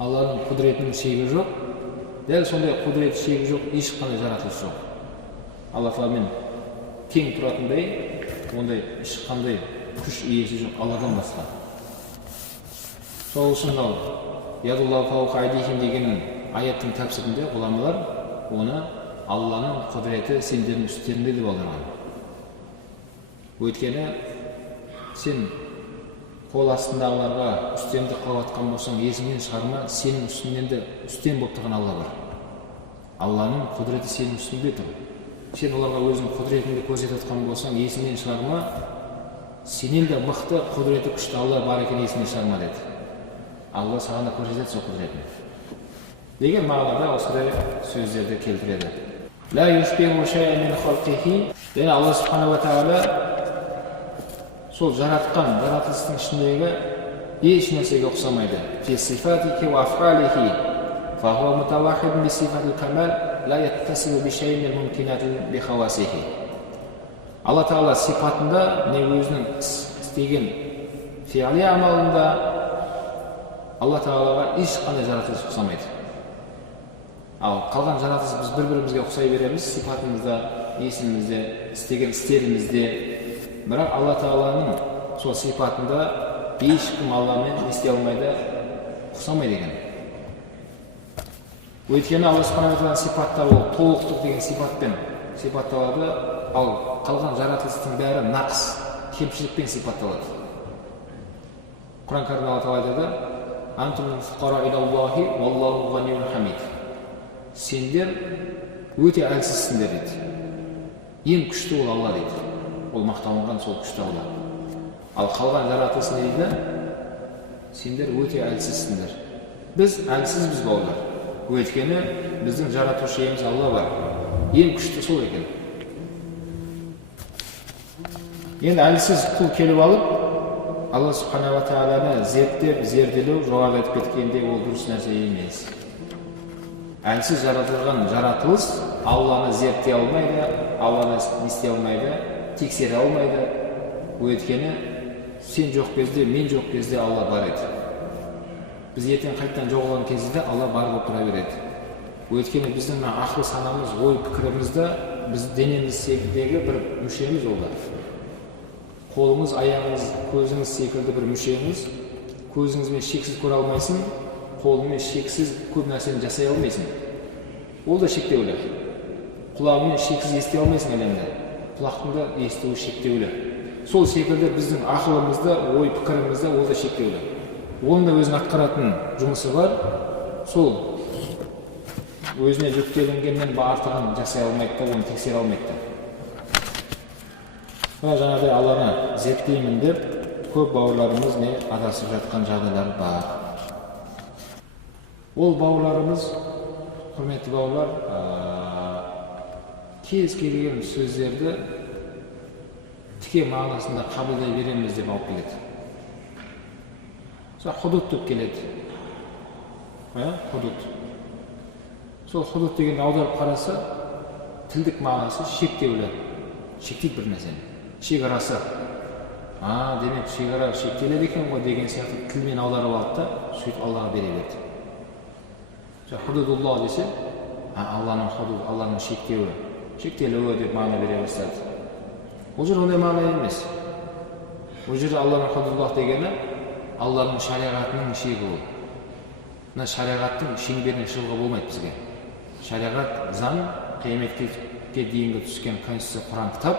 Алланың құдіретінің шегі жоқ, дәл сондай құдірет шегі жоқ, ешқандай жаратылыс жоқ. Алла Тағаламен тең тұратындай, ондай ешқандай күш иесі жоқ Алладан басқа. Сол үшін Ядуллаху фауқа айдихим деген аяттың тәпсірінде ғұламалар оны Алланың құдіреті сендердің үстерінде деп аударған. Өйткені сен қол астындағыларға үстемдік қылып жатқан болсаң, есіңнен шығарма, сенің үстіңнен де үстем болып тұрған Алла бар. Алланың құдіреті сенің үстінде тұр. Сен оларға өзінің құдіретіңді көрсетіп жатқан болсаң, есіңнен шығарма, сенен де мықты құдіреті күшті Алла бар екен, есіңнен шығарма деді. Алла саған да көрсетеді сол құдіретін деген мағынада осындай сөздерді келтіреді. Және Алла Субхана ва Тағала сол жаратқан жаратылыстың ішіндегі еш нәрсеге ұқсамайды. Алла Тағала сипатында, не өзінің істеген фиали амалында Алла Тағалаға ешқандай жаратылыс ұқсамайды. Ал қалған жаратылыс біз бір-бірімізге ұқсай береміз, сипатымызда, есімізде, істеген істерімізде. Бірақ Алла Тағаланың сол сипатында ешкім Алламен істей алмайды, ұқсамайды екен. Өйткені Алла Субхана сипаттары ол толықтық деген сипатпен сипатталады, ал қалған жаратылыстың бәрі нақыс, кемшілікпен сипатталады. Құран кәрімде Алла Тағала айтады: «Антумул фуқара илаллахи валлаху ғаниюн хамид». Сендер өте әлсізсіңдер дейді. Ең күшті ол Алла дейді. Ол мақталынған сол күшті Алла. Ал қалған жаратылыс не дейді? Сендер өте әлсізсіңдер. Біз әлсізбіз бауырлар. Өйткені біздің жаратушы иеміз Алла бар. Ең күшті сол екен. Енді әлсіз құл келіп алып, Алла Субхана ва Тағаланы зерттеп, зерделеу, жоғары айтып кеткенде ол дұрыс нәрсе емес. Әлсіз жаратылған жаратылыс Алланы зерттей алмайды, Алланы істей алмайды, тексере алмайды. Өйткені сен жоқ кезде, мен жоқ кезде Алла бар еді. Біз ертең қайттан жоғалған кезде Алла бар болып тұра береді. Өйткені біздің ақыл санамыз, ой пікірімізді біз денеміз секілдегі бір мүшеміз олда. Қолыңыз, аяғыңыз, көзіңіз секілді бір мүшеңіз, көзіңізбен шексіз көре алмайсың, қолыңмен шексіз көп нәрсені жасай алмайсың. Ол да шектеулі. Құлағыңмен шексіз ести алмайсың әлемді. Құлақтың да естуі шектеулі. Сол секілді біздің ақылымызда, ой пікірімізде ол да шектеулі. Оның да өзінің атқаратын жұмысы бар. Сол өзіне жүктелінгеннен артығын жасай алмайды да, оны тексере алмайды да. Жаңағыдай Алланы зерттеймін деп, көп бауырларымыз не адасып жатқан жағдайлар бар. Ол бауырларымыз, құрметті бауырлар, кез келген сөздерді тіке мағынасында қабылдай береміз деп алып келеді. Сол худуд деп келеді. Худуд. Сол худуд деген аударып қараса, тілдік мағынасы шектеулі. Шектейді бір нәрсені. Шекарасы. Демек шекара шектеледі екен ғой деген сияқты тілмен аударып алды да, сөйтіп Аллаға бере берді. Худудуллах десе, Алланың худуд, Алланың шектеуі, шектелуі деп мағына бере бастады. Ол жер ондай мағына емес. Ол жерде Алланың худудуллах дегені Алланың шариғатының шегі ол. мына шариғаттың шеңберінен шығуға болмайды бізге. Шариғат заң, қияметке дейінгі түскен конституция, Құран кітап.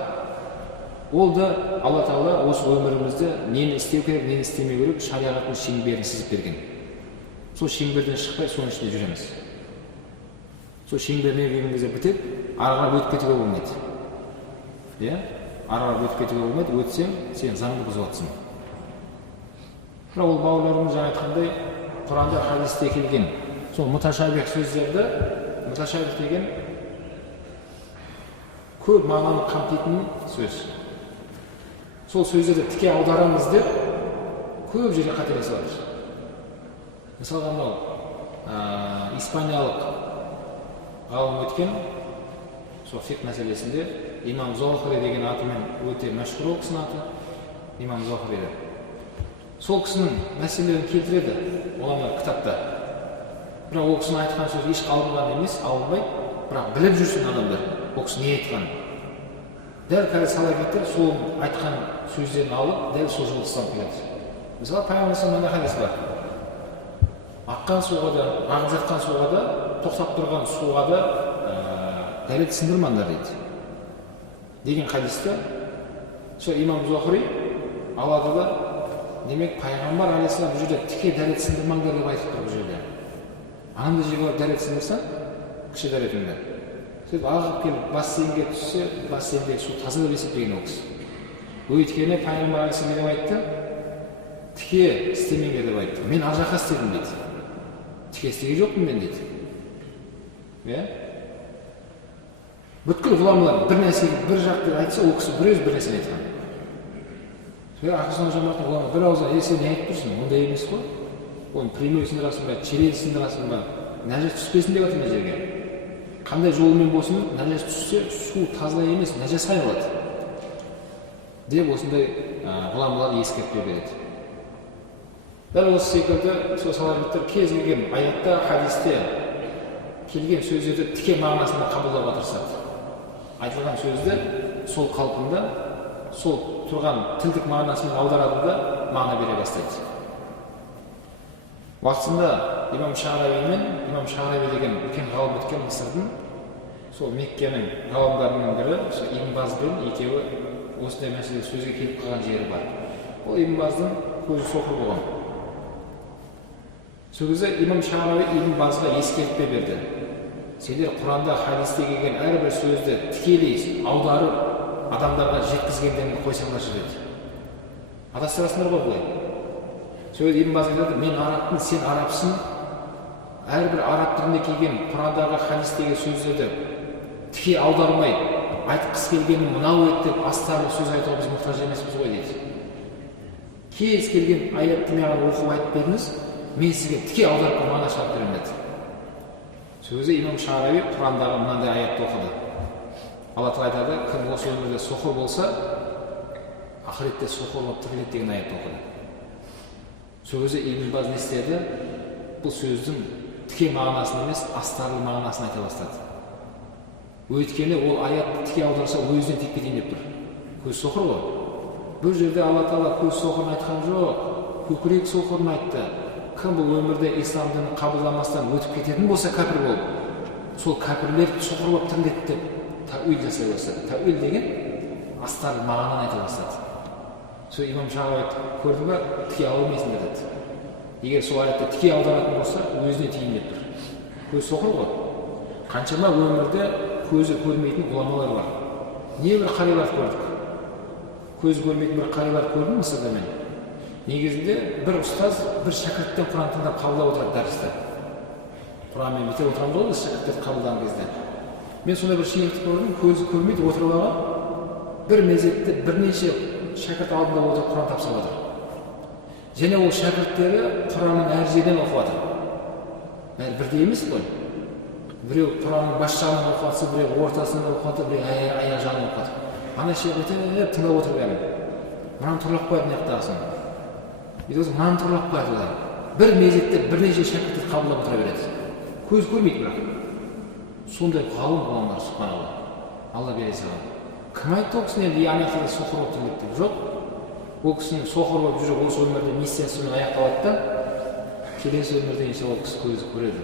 Ол да Алла Тағала осы өмірімізді нені істеу керек, нені істемеу керек, шариғаттың шеңберін сызып берген. Сол шеңберден шықпай, соның ішінде жүреміз. Сол шеңберіне келген кезде бітіп, ары өтіп кетуге болмайды. Ары өтіп кетуге болмайды, өтсең, сен заңды бұзып жатсың. Бірақ ол бауырларымыз жаңа айтқандай, Құранда, хадисте келген сол муташабих сөздерді, муташабих деген көп мағынаны қамтитын сөз. Сол сөздерді тіке аударамыз деп көп жерге қателесіп жатыр. Мысалға мынау испаниялық ғалым өткен сол фиқ мәселесінде имам Зохри деген атымен өте мәшһүр ол кісінің аты, имам Зохри. Сол кісінің мәселелерін келтіреді олар кітапта. Бірақ ол кісінің айтқан сөзі еш алынған емес, алынбай, бірақ біліп жүрсін адамдар ол кісі не айтқан. Дәл қазір салафиттер сол айтқан сөздерін алып, дәл сол жолды ұстанып келеді. Мысалы, пайғамбар мынандай хадис бар. Аққан суға да, ағып жатқан суға да, тоқтап тұрған суға да дәрет сындырмаңдар дейді. Деген хадисте сол имам Зохри алады да, демек пайғамбар алейхиссалам бұл жерде тіке дәрет сындырмаңдар деп айтып тұр бұл жерде. Анамды жерге дәрет сындырса, кіші дәретіңді. Сөйтіп ағып келіп бассейнге түссе, бассейндегі су таза деп есептеген ол кісі. Өйткені пайғамбар алейхиссалам деп айтты, тіке істемеңдер деп айтты. Мен ар жаққа істедім дейді. Тіке істеген жоқпын мен дейді. Бүткіл ғұламалар бір нәрсеге бір жақты айтса, ол кісі бір нәрсені айтқан. Ақырсынан жамағаттың ғұламалар бір ауыздан сен не айтып тұрсың? Ондай емес қой. Оның прямой сындырасың ба, черен сындырасың ба, нәжес түспесін деп жатыр мына жерге. Қандай жолмен болсын, нәжес түссе, су таза емес, нәжеске айналады деп осындай ғұламалар ескертпе береді. Дәл осы секілді сол салафиттер кез келген аятта, хадисте келген сөздерді тіке мағынасында қабылдауға тырысады. Айтылған сөзді сол қалпында, сол тұрған тілдік мағынасымен аударады да мағына бере бастайды. Уақытында имам Шағраби деген үлкен ғалым өткен Мысырдың, сол Меккенің ғалымдарының бірі, Ибн Базбен екеуі осындай мәселе сөзге келіп қалған жері бар. Ол Ибн Баздың көзі соқыр болған. Сол кезде имам Шағраби Ибн Базға ескертпе берді. Сендер Құранда, хадисте келген әрбір сөзді тікелей аударып адамдарға жеткізгендеріңді қойсаңдаршы деді. Адастырасыңдар ғой бұлай. Сол Ибн Баз айтады, мен арабпын, сен арабсың. Әрбір араб тілінде келген Құрандағы, хадистегі сөздерді тіке аудармай айтқысы келгенін мынау еді деп астарлы сөз айтуға біз мұқтаж емеспіз ғой дейді. Кез келген аятты маған оқып айтып беріңіз, мен сізге тіке аударып мағына шығарып беремін деді. Сөзі имам Шағраби Құрандағы мынандай аятты оқыды. Алла Тағала айтады, кім осы өмірде соқыр болса, ақыретте соқыр болып тіріледі деген аятты оқыды. Сөзі Ибн Баз не істеді? Бұл сөздің тіке мағынасын емес, астарлы мағынасын айта бастады. Өйткені ол аятты тіке аударса, өзіне тиіп кетейін деп тұр. Көз соқыр ғой. Бұл жерде Алла Тағала көз соқырын айтқан жоқ, көкірек соқырын айтты. Кім бұл өмірде ислам дінін қабылдамастан өтіп кететін болса кәпір болып, сол кәпірлер соқыр болып тіріледі деп тәуил жасай бастады. Тәуил деген астарлы мағынаны айта бастады. Сол имам Шағраби көрді ме, тіке алмайсыңдар деді. Егер сол аятты тіке аударатын болса, өзіне тиін деп тұр. Көз соқыр ғой. Қаншама өмірде көзі көрмейтін ғұламалар бар. Не бір қарилар көрдік. Көзі көрмейтін бір қарилар көрдім Мысырда мен. Негізінде бір ұстаз бір шәкірттен Құран тыңдап қабылдап отырады дәрісті. Құранмен бітеп отырамыз ғой біз шәкірттерді қабылдаған кезде. Мен сондай бір шейхті көрдім, көзі көрмейді, отырып алған. Бір мезетте бірнеше шәкірт алдында отырып Құран тапсырып отыр. Және ол шәкірттері Құранның әр жерден оқып жатыр. Бәрі бірдей емес қой. Біреу Құранның бас жағынан оқып жатса, біреу ортасынан оқып жатыр, біреу аяқ жағынан оқып жатыр. Ана шейх өтіп тыңдап отыр бәрін. Мынаны тұрлап қояды мынаяқтағысын. Мынаны тұрлап қояды. Бір мезетте бірнеше шәкіртті қабылдап отыра береді. Көз көрмейді бірақ. Сондай ғалым ғұламалар, субханалла. Алла бере салған. Кім айтты ол кісіне енді ана соқыр болып тіріледі деп? Жоқ. Ол кісінің соқыр болып жүріп осы өмірде миссиясымен аяқталады да келесі өмірде иншалла ол кісі көзі көреді.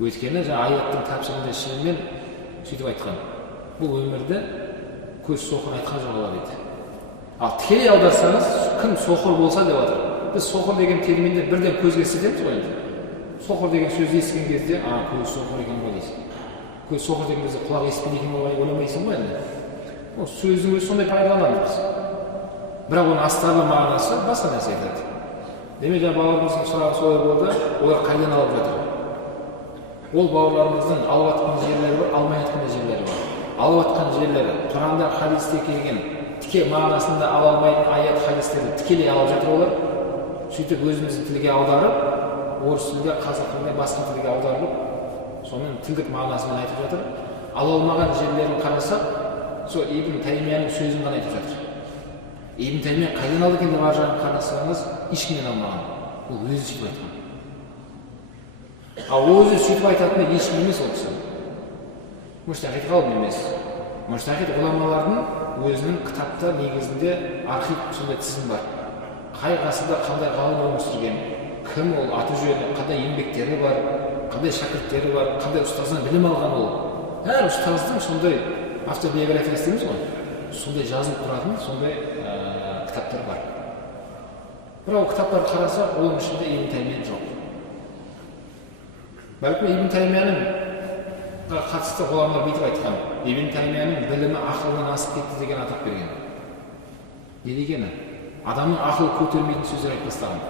Өйткені жаңа аяттың тәпсірінде шынымен сөйтіп айтқан. Бұл өмірде көз соқыр айтқан жоқ олар дейді. Ал тікелей аударсаңыз, кім соқыр болса деп жатыр. Біз соқыр деген терминді бірден көзге сілтеміз ғой енді. Соқыр деген сөзді естіген кезде, көз соқыр екен ғой дейсің. Көз соқыр деген кезде құлақ естімейді екен ғой ойламайсың ғой енді. Ол сөздің өзі сондай пайдаланамыз. Бірақ оның астарлы мағынасы басқа нәрсе айтады. Демек жаңа бауырымыздың сұрағы солай болды, олар қайдан алып жатыр? Ол бауырларымыздың алып жатқан жерлері бар, алмай жатқан жерлері бар. Алып жатқан жерлері Құранда, хадисте келген тіке мағынасында ала алмайтын аят хадистерді тікелей алып жатыр олар. Сөйтіп өзіміздің тілге аударып, орыс тілге, қазақ тіліне, басқа тілге аударылып, соның тілдік мағынасымен айтып жатыр. Ала алмаған жерлерін қарасақ, сол Ибн Таймияның сөзін ғана айтып жатыр. Ибн Таймия қайдан алды екен деп ар жағын қарасаңыз, ешкімнен алмаған. Ол өзі сөйтіп айтқан. Ал өзі сөйтіп айтатыны ешкім емес ол кісі. Муштахид ғалым емес. Муштахид ғұламалардың өзінің кітапта негізінде архив сондай тізім бар. Қай ғасырда қандай ғалым өмір сүрген, кім ол, аты жөні, қандай еңбектері бар, қандай шәкірттері бар, қандай ұстаздан білім алған ол. Әр ұстаздың сондай автобиографиясы дейміз ғой. Сондай жазылып тұратын сондай кітаптар бар. Бірақ ол кітаптарды қарасақ, оның ішінде Ибн Таймия жоқ. Бәлкім Ибн Таймияның қатысты ғұламалар бүйтіп айтқан. Ибн Таймияның білімі ақылдан асып кетті деген атап берген. Не дегені? Адамның ақылы көтермейтін сөздер айтып бастаған.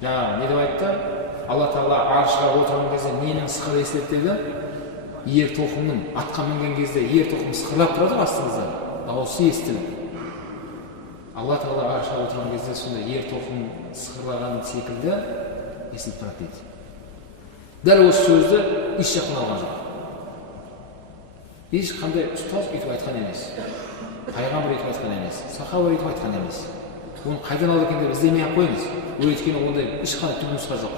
Жаңа не деп айтты? Алла Тағала аршқа отырған кезде ненің сықыры естіледі деді? Ер тоқымның атқа мінген кезде ер тоқым сықырлап тұрады астыңызда. Дауысы естіліп. Алла Тағала аршқа отырған кезде сонда ер тоқым сықырлаған секілді естіліп тұрады дейді. Дәл осы сөзді еш жақын алған жоқ. Ешқандай ұстаз өйтіп айтқан емес. Пайғамбар өйтіп айтқан емес. Сахаба өйтіп айтқан емес. Оны қайдан алды екен деп іздемей-ақ қойыңыз. Өйткені ондай ешқандай түпнұсқа жоқ.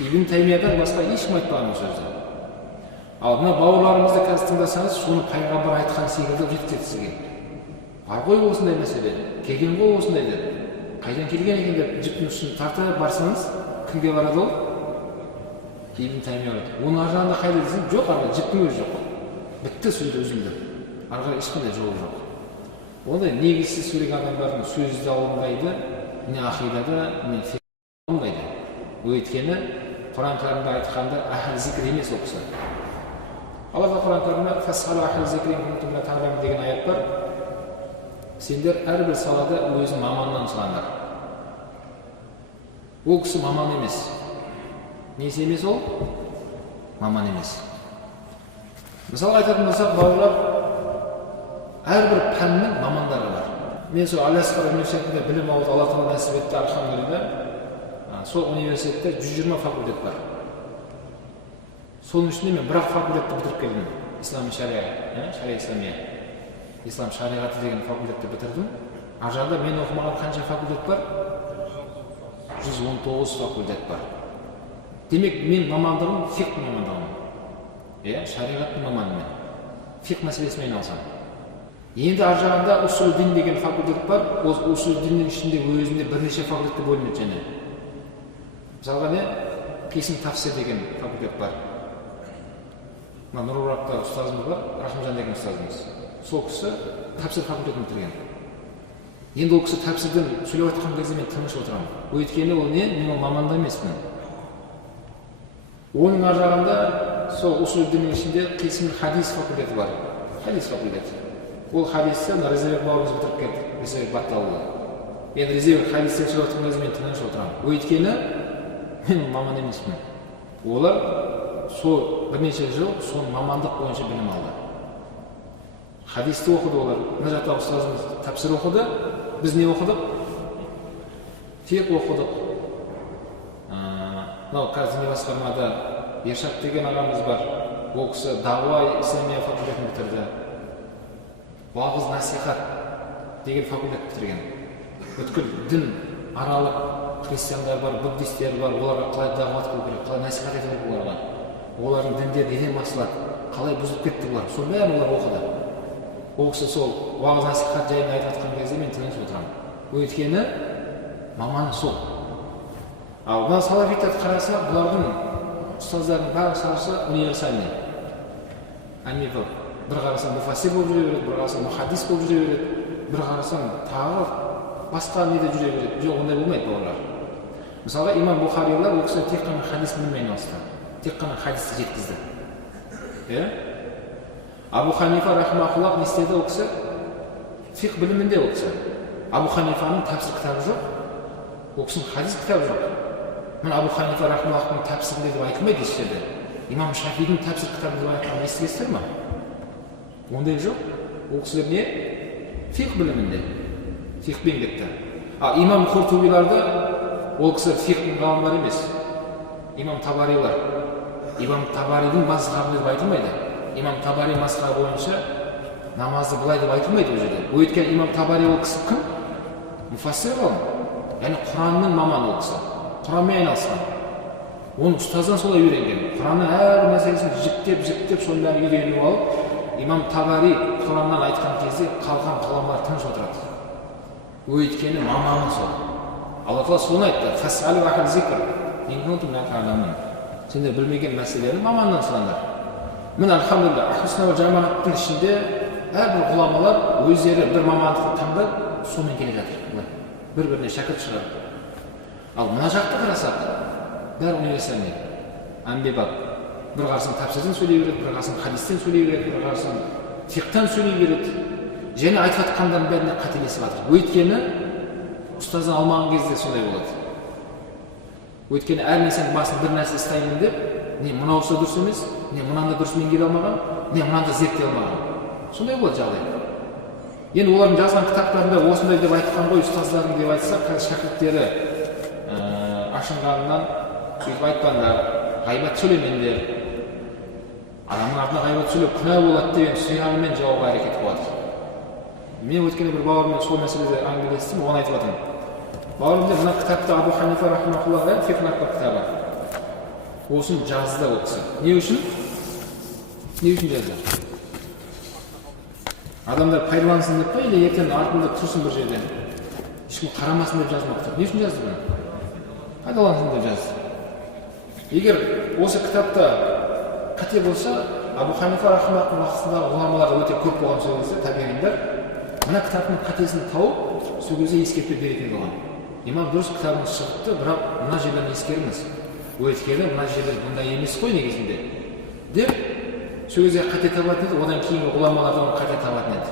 Ибн Таймиядан басқа ешкім айтпаған ол сөзді. Ал мына бауырларымызды қазір тыңдасаңыз, соны пайғамбар айтқан секілді жеткізеді сізге. Бар ғой осындай мәселе, келген ғой осындай деп. Қайдан келген екен деп жіптің ұшын тарта барсаңыз, кімге барады ол? Ибн Таймия барады. Оның ар жағында қайда десең, жоқ, арғы жіптің өзі жоқ. Бітті сөзді үзілді. Арғы ешқандай жолы жоқ. Ондай негізсіз сөйлеген адамдардың сөзі де алынбайды, не ақидада, не фикхта алынбайды. Өйткені Құран кәрімде айтқанда ахл зикр емес ол кісі. Алла Құран кәрімде фасхалу ахл зикрин кунтум ла та'ламун деген аят бар. Сендер әрбір салада өзің маманнан сұраңдар. Ол кісі маман емес. Несі емес ол? Маман емес. Мысалы айтатын болсақ, бауырлар, әрбір пәннің мамандары бар. Мен сол Аль-Асқар университетінде білім алуды Алла Тағала нәсіп етті, алхамдулилля. Сол университетте 120 факультет бар. Соның ішінде мен бірақ факультетті бітіріп келдім. Ислам шария исламия. Ислам шариғаты деген факультетті бітірдім. Ар жағында мен оқымаған қанша факультет бар? 119 факультет бар. Демек, мен мамандығым фиқх мамандығым. Шариғаттың маманымен. Фиқх мәселесімен айналысам. Енді ар жағында усул дин деген факультет бар. Ол усул диннің ішінде өзінде бірнеше факультетті бөлінеді және. Мысалға не? Қисым тафсир деген факультет бар. Нұрурақта ұстазымыз бар, Рахымжан деген ұстазымыз. Сол кісі тафсир факультетін бітірген. Енді ол кісі тафсирден сөйлеп жатқан кезде мен тыныш отырамын. Өйткені ол не? Мен ол маманда емеспін. Оның ар жағында сол усул диннің ішінде қисым хадис факультеті бар. Хадис факультеті. Ол хадисті Резебек бауырымыз бітіріп кетті. Резебек Батталұлы. Енді Резебек хадистен сөйлеп жатқан кезде мен тыныш отырамын. Өйткені мен маман емеспін. Олар сол бірнеше жыл сол мамандық бойынша білім алды. Хадисті оқыды олар. Мына жақта ұстазымыз тафсир оқыды. Біз не оқыдық? Фиқх оқыдық. Мынау қазір не басқармада Ершат деген ағамыз бар. Ол кісі дауа исламия факультетін бітірді. Уағыз насихат деген факультет бітірген. Бүткіл дін аралық христиандар бар, буддистер бар, оларға қалай дағуат қылу керек, қалай насихат ету керек оларға. Олардың діндері неден басталады, қалай бұзылып кетті бұлар. Сол бәрін олар оқыды. Ол кісі сол уағыз насихат жайында айтып жатқан кезде мен тыныш отырамын. Өйткені маманы сол. Ал мына салафиттерді қарасақ, бұлардың ұстаздардың барлығы универсальный. Они бір қарасаң муфассир болып жүре береді, бір қарасаң мухаддис болып жүре береді, бір қарасаң тағы басқа неде жүре береді. Жоқ, ондай болмайды бауырлар. Мысалға имам Бухарилар ол кісі тек қана хадис біліммен айналысты, тек қана хадисті жеткізді. Абу Ханифа рахмахуллах не істеді ол кісі? Фиқ білімінде ол кісі. Абу Ханифаның тәпсір кітабы жоқ, ол кісінің хадис кітабы жоқ. Мына Абу Ханифа рахмахуллахтың тәпсірінде деп айтылмайды еш жерде. Имам Шафидің тәпсір кітабы деп айтқанын естігесіздер ма? Ондай жоқ. Ол кісілер не? Фиқ білімінде. Фиқпен кетті. Ал имам Құртубиларды ол кісілер фиқтың ғалымдары емес. Имам Табарилар. Имам Табаридің мазхабы деп айтылмайды. Имам Табари мазхабы бойынша намазды былай деп айтылмайды ол жерде. Өйткені имам Табари ол кісі кім? Муфассир ғалым. Яғни Құранның маманы ол кісі. Құранмен айналысқан. Оның ұстаздан солай үйренген. Құранның әр мәселесін жіктеп сонда үйреніп алып, имам Табари Құраннан айтқан кезде қалған қаламдар тыныш отырады. Өйткені маманы сол. Алла Тағала соны айтты. Фас'алу ахл зикр ин кунтум ла та'ламун. Сендер білмеген мәселелерді маманнан сұраңдар. Міне альхамдулилля, ахлу-сунна вал жамағаттың ішінде әрбір ғұламалар өздері бір мамандықты таңдап сонымен келе жатыр. Бір-біріне шәкірт шығарып. Ал мына жақты қарасақ, бәрі универсальный. Әмбебап. Бір қарасаң тәпсірден сөйлей береді, бір қарасаң хадистен сөйлей береді, бір қарасаң фиқтан сөйлей береді. Және айтып жатқандардың бәріне қателесіп жатыр. Өйткені ұстаздан алмаған кезде сондай болады. Өйткені әр нәрсенің басын бір нәрсе істаймын деп, не мынаусы дұрыс емес, не мынаны дұрыс меңгере алмаған, не мынаны зерттей алмаған. Сондай болады жағдай. Енді олардың жазған кітаптарында осындай деп айтқан ғой ұстаздарын деп айтсақ, шәкірттері ашынғанынан сөйтіп айтпаңдар, ғайбат сөйлемеңдер. Адамның артына ғайбат сөйлеп күнә болады деген сұйғанымен жауабы әрекет қылады. Мен өткенде бір бауырыммен сол мәселеде әңгімелестім, оған айтып жатырмын. Бауырым деп мына кітапта Абу Ханифа рахмахуллах фиқх атты кітабы. Осын жазды ол кісі. Не үшін? Не үшін жазды? Адамдар пайдалансын деп па, или ертең артында тұрсын бір жерде? Ешкім қарамасын деп жазмапты. Не үшін жазды бұны? Пайдалансын деп жазды. Егер осы кітапта қате болса, Абу Ханифа рахмахуллахтың уақытындағы ғұламалар өте көп болған сол кезде, табиғиндар, мына кітаптың қатесін тауып, сол кезде ескертпе беретін болған. Имам дұрыс кітабыңыз шығыпты, бірақ мына жерлерін ескеріңіз. Өйткені мына жерлер бұндай емес қой негізінде. Деп, сол кезде қате табатын еді, одан кейінгі ғұламалардан қате табатын еді.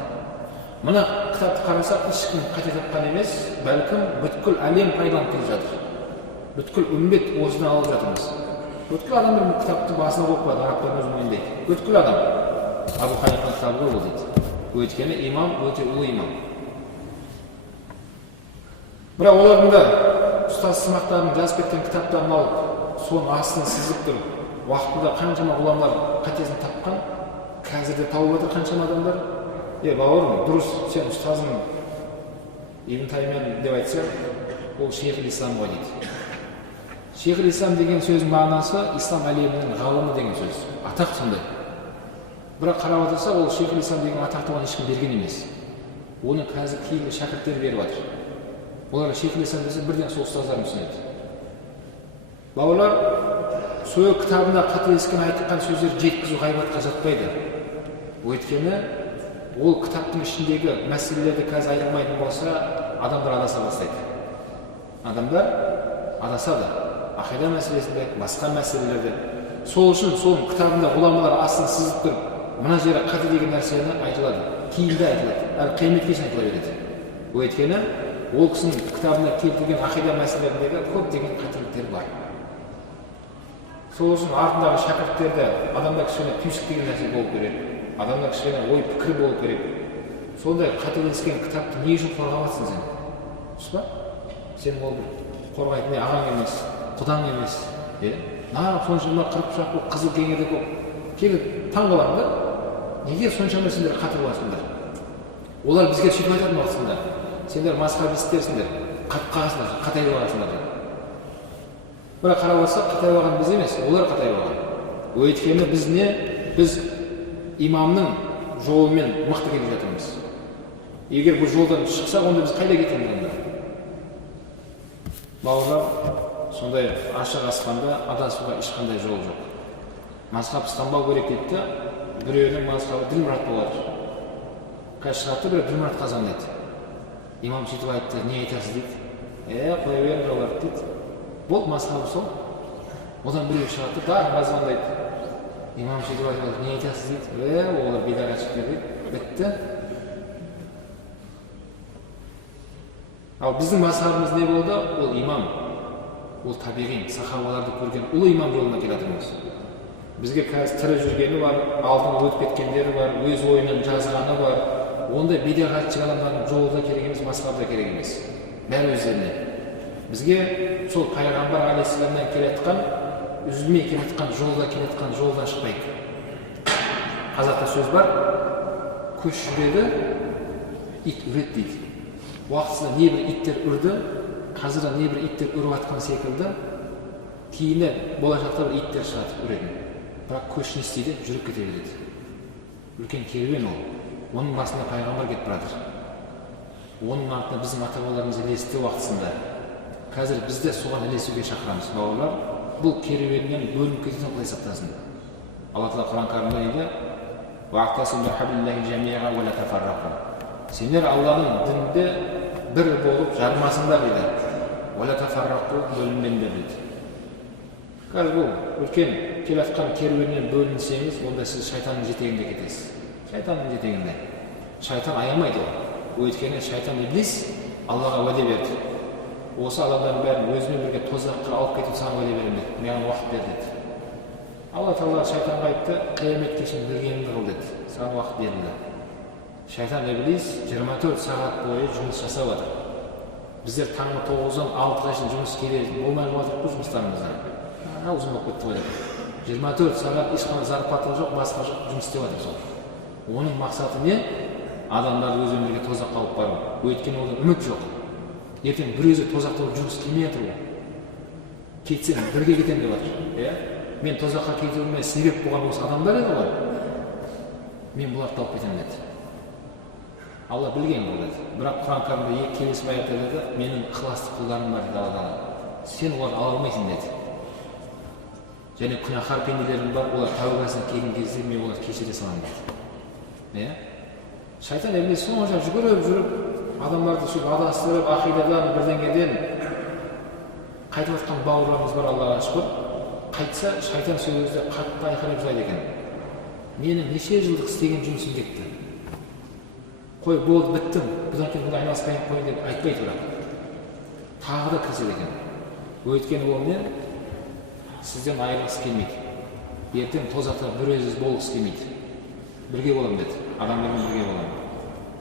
Мына кітапты қарасақ, ешкім қате тапқан емес, бәлкім бүткіл әлем пайдаланып келе жатыр. Бүткіл үмбет осыны алып жатырмыз. Бүткіл адамдар бұл кітапты басына оқпайды, арабтардың өзі мойындайды. Бүткіл адам Абу Ханифа кітабы ғой ол дейді. Өйткені имам өте ұлы имам. Бірақ олардың да ұстаз сымақтарын жазып кеткен кітаптарын алып, соның астын сызып тұрып, уақытында қаншама ғұламалар қатесін тапқан, қазірде тауып отыр қаншама адамдар. Бауырым, дұрыс, сен ұстазың Ибн Таймия деп айтса, ол шейх-ул ислам ғой дейді. Шейх-ул ислам деген сөздің мағынасы ислам әлемінің ғалымы деген сөз. Атақ сондай. Бірақ қарап отырса, ол шейх-ул ислам деген атақты оған ешкім берген емес. Оны қазір кейінгі шәкірттер беріп жатыр. Оларға шейх-ул ислам десе бірден сол ұстаздарын түсінеді. Бауырлар, сол кітабында қателескен айтқан сөздер жеткізу ғайбатқа жатпайды. Өйткені ол кітаптың ішіндегі мәселелерді қазір айырмайтын болса, адамдар адаса бастайды. Адамдар адасады. Ақида мәселесінде, басқа мәселелерде. Сол үшін сол кітабында ғұламалар астын сызып тұрып, мына жері қате деген нәрсені айтылады. Кейінді айтылады. Әлі қияметке шейін айтыла береді. Өйткені ол кісінің кітабына келтірген ақида мәселелеріндегі көптеген қателіктер бар. Сол үшін артындағы шәкірттерді адамдар кішкене түйсік деген нәрсе болу керек. Адамдар кішкене ой пікір болу керек. Сондай қателескен кітапты не үшін қорғамассың сен? Дұрыс па? Сен ол қорғайтын не ағаң емес, құдаң емес. Соншама қырық пышақ болып, қызыл кеңірдек болып. Келіп таң қаламын да, неге соншама сендер қате боласыңдар? Олар бізге сөйтіп айтатын уақытында. Сендер мазхабистерсіңдер, қағасыңдар, қатай боласыңдар. Бірақ қарап отырсақ, қатай болған біз емес, олар қатай болған. Өйткені біз не? Біз имамның жолымен мықты келе жатырмыз. Егер бұл жолдан шықсақ, онда біз қайда кетеміз онда? Бауырлар, сондай ашық аспанда адасуға ешқандай жол жоқ. Мазхаб ұстанбау керек дейді да, біреуінің мазхабы Ділмұрат болады. Қазір шығатты біреу Ділмұрат Қазан дейді. Имам сөйтіп айтты, не айтасыз дейді. Қоя беріңдер оларды дейді. Болды, мазхабы сол. Одан біреу шығатты, дар мазхабындайды. Имам сөйтіп айтты, не айтасыз дейді. Олар бидағатшылар дейді. Бітті. Ал біздің мазхабымыз не болды? Ол имам. Ол табиғи, сахабаларды көрген ұлы имам жолына келатырмыз. Бізге қазір тірі жүргені бар, алдын өтіп кеткендері бар, өз ойынан жазғаны бар. Ондай бидағатшы адамдардың жолы да керек емес, мазхабы да керек емес. Бәрі өздеріне. Бізге сол пайғамбар алейхиссаламнан келатқан, үзілмей келатқан жолдан шықпайық. Қазақта сөз бар, көш жүреді, ит үреді дейді. Уақытысында небір иттер үрді, қазір небір иттер үріп атқан секілді, кейінгі болашақта бір иттер шығады үретін. Бірақ көш не істейді, жүріп кете береді. Үлкен керуен ол. Оның басында пайғамбар кетіп баратыр. Оның артында біздің ата-бабаларымыз ілесті уақытысында. Қазір біз де соған ілесуге шақырамыз, бауырлар. Бұл керуеннен бөлініп кетуден Құдай сақтасын. Алла Тағала Құран кәрімде дейді: "Вa'тасиму бихаблиллахи жами'ан ва ла тафаррақу." Сендер Алланың дінінде бір болып жармасыңдар дейді. "Ва ла тафаррақу" бөлінбеңдер дейді. Қазір бұл үлкен келатқан керуеннен бөлінсеңіз, онда сіз шайтанның жетегінде кетесіз. Шайтанның жетегінде. Шайтан аямайды ол. Өйткені шайтан иблис Аллаға уәде берді. Осы адамдардың бәрін өзімен бірге тозаққа алып кетіп саған уәде беремін деді. Маған уақыт бер деді. Алла Тағала шайтанға айтты, қиямет кешін білгеніңді қыл деді. Саған уақыт берілді. Шайтан иблис 24 сағат бойы жұмыс жасап жатыр. Біздер таңғы 9-дан 6-ға шейін жұмыс келеді. Болмай жатыр бұл жұмыстарымыздан. Аузым болып кетті ғой деп. 24 сағат ешқандай зарплата жоқ, басқа жоқ, жұмыс істеп жатыр сол. Оның мақсаты не? Адамдарды өз өмірге тозаққа алып бару. Өйткені одан үміт жоқ. Ертең бір өзі тозақта болып жұмыс келмей жатыр ғой. Кетсем бірге кетемін деп жатыр. Мен тозаққа кетуіме себеп болған осы адамдар еді ғой. Мен бұларды алып кетемін деді. Алла білген бұл деді. Бірақ Құран кәрімде келесі аятта деді, менің ықыласты құлдарым бар деді Алла. Сен оларды ала алмайсың деді. Және күнәһар пенделерім бар, олар тәубасына келген кезде мен оларды кешіре саламын деді. Шайтан иблис сонша жүріп, адамдарды сөйтіп адастырып, ақидадан, бірдеңеден қайтып жатқан бауырларымыз бар, Аллаға шүкір. Қайтса, шайтан сол кезде қатты айқайлап жылайды екен. Менің неше жылдық істеген жұмысым кетті. Қой, болды, біттім, бұдан кейін бұны айналыспай қойын деп айтпайды бірақ. Тағы да кіріседі екен. Өйткені ол не? Сізден айырылғысы келмейді. Ертең тозақта бір өзіңіз болғысы келмейді. Бірге боламын деді. Адамдармен бірге боламын.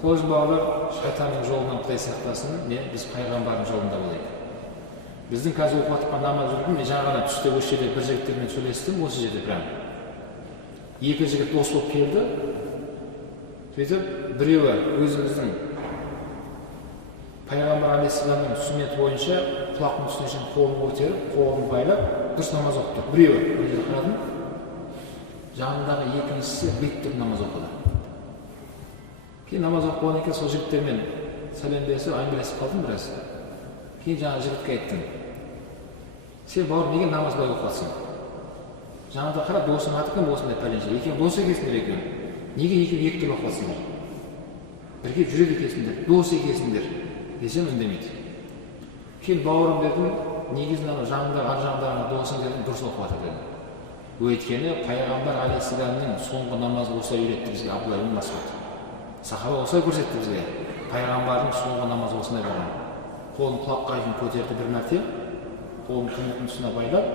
Сол үшін бауырлар, шайтанның жолынан Құдай сақтасын, біз пайғамбардың жолында болайық. Біздің қазір оқып жатқан намаз жүрдім, мен жаңа ғана түсте осы жерде бір жігіттермен сөйлестім, осы жерде прям. Екі жігіт дос болып келді. Сөйтіп, біреуі өзіміздің пайғамбар алейхиссаламның сүннеті бойынша құлақтың үстіне шейін қолын көтеріп, қолын байлап, дұрыс намаз оқып тұр. Біреуі өзі қарадым. Жанындағы екіншісі бет тұрып намаз оқыды. Кейін намаз оқып болғаннан кейін сол жігіттермен сәлемдесіп, әңгімелесіп қалдым біраз. Кейін жаңа жігітке айттым. Сен бауыр неге намаз былай оқып жатсың? Жаңада қарап, досың аты кім, осындай пәленше. Екеуі дос екесіңдер екеуі. Неге екеуі екі түрлі оқып жатсыңдар? Бірге жүреді екесіңдер, дос екесіңдер десем үндемейді. Кейін бауырым дедім, негізінде ана жағындағы, ар жағындағы досың дедім, дұрыс оқып жатыр дедім. Өйткені пайғамбар алейхиссаламның соңғы намазы осылай үйретті бізге Абдулла ибн Мас'уд. Сахаба осылай көрсетті бізге. Пайғамбардың соңғы намазы осындай болған. Қолын құлаққа дейін көтерді бір мәрте, қолын күмбездің үстіне байлап,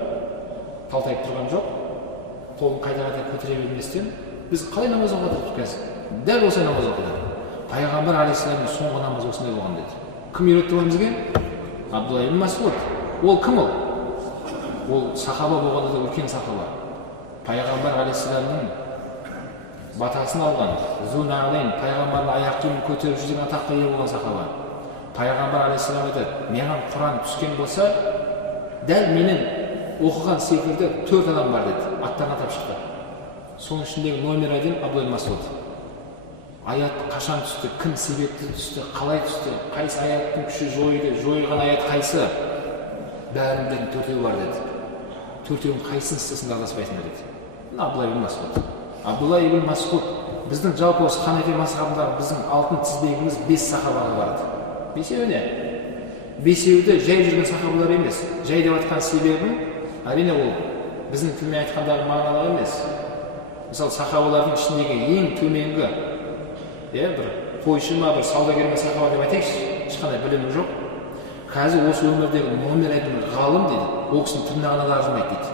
талтайып тұрған жоқ. Қолын қайта-қайта көтере берместен, біз қалай намаз оқып жатырмыз қазір? Дәл осылай намаз оқыды. Пайғамбар алейхиссаламның соңғы намазы осындай болған деді. Кім үйретті ол бізге? Абдулла ибн Мас'уд. Ол кім ол? Ол сахаба болғанда да үлкен сахаба. Пайғамбар алейхиссаламның батасын алған, Зунағлин, пайғамбардың аяқ киімін көтеріп жүрген атаққа ие болған сахаба. Пайғамбар алейхиссалам айтады, маған Құран түскен болса, дәл менің оқыған секілді 4 адам бар деді, аттарын атап шықты. Соның ішіндегі номер 1 Абдулла ибн Мас'уд. Аят қашан түсті, кім себепті түсті, қалай түсті, қайсы аяттың күші жойды, жойылған аят қайсы? бәрінің төртеуі бар деді. Төртеуінің қайсысын істесін араласпайсыңдар деді. Абдулла ибн Масғуд. Абдулла ибн Масғуд біздің жалпы осы Ханафи мазхабындағы біздің алтын тізбегіміз 5 сахабаға барды. Бесеуі не? Бесеуі де жай жүрген сахабалар емес. Жай деп айтқан себебім әрине ол біздің тілмен айтқандағы мағыналар емес. Мысалы сахабалардың ішіндегі ең төменгі бір қойшы ма, бір саудагер ме сахаба деп айтайықшы, ешқандай білімі жоқ. Қазір осы өмірдегі номер один ғалым дейді, ол кісінің тырнағына да арзымайды дейді.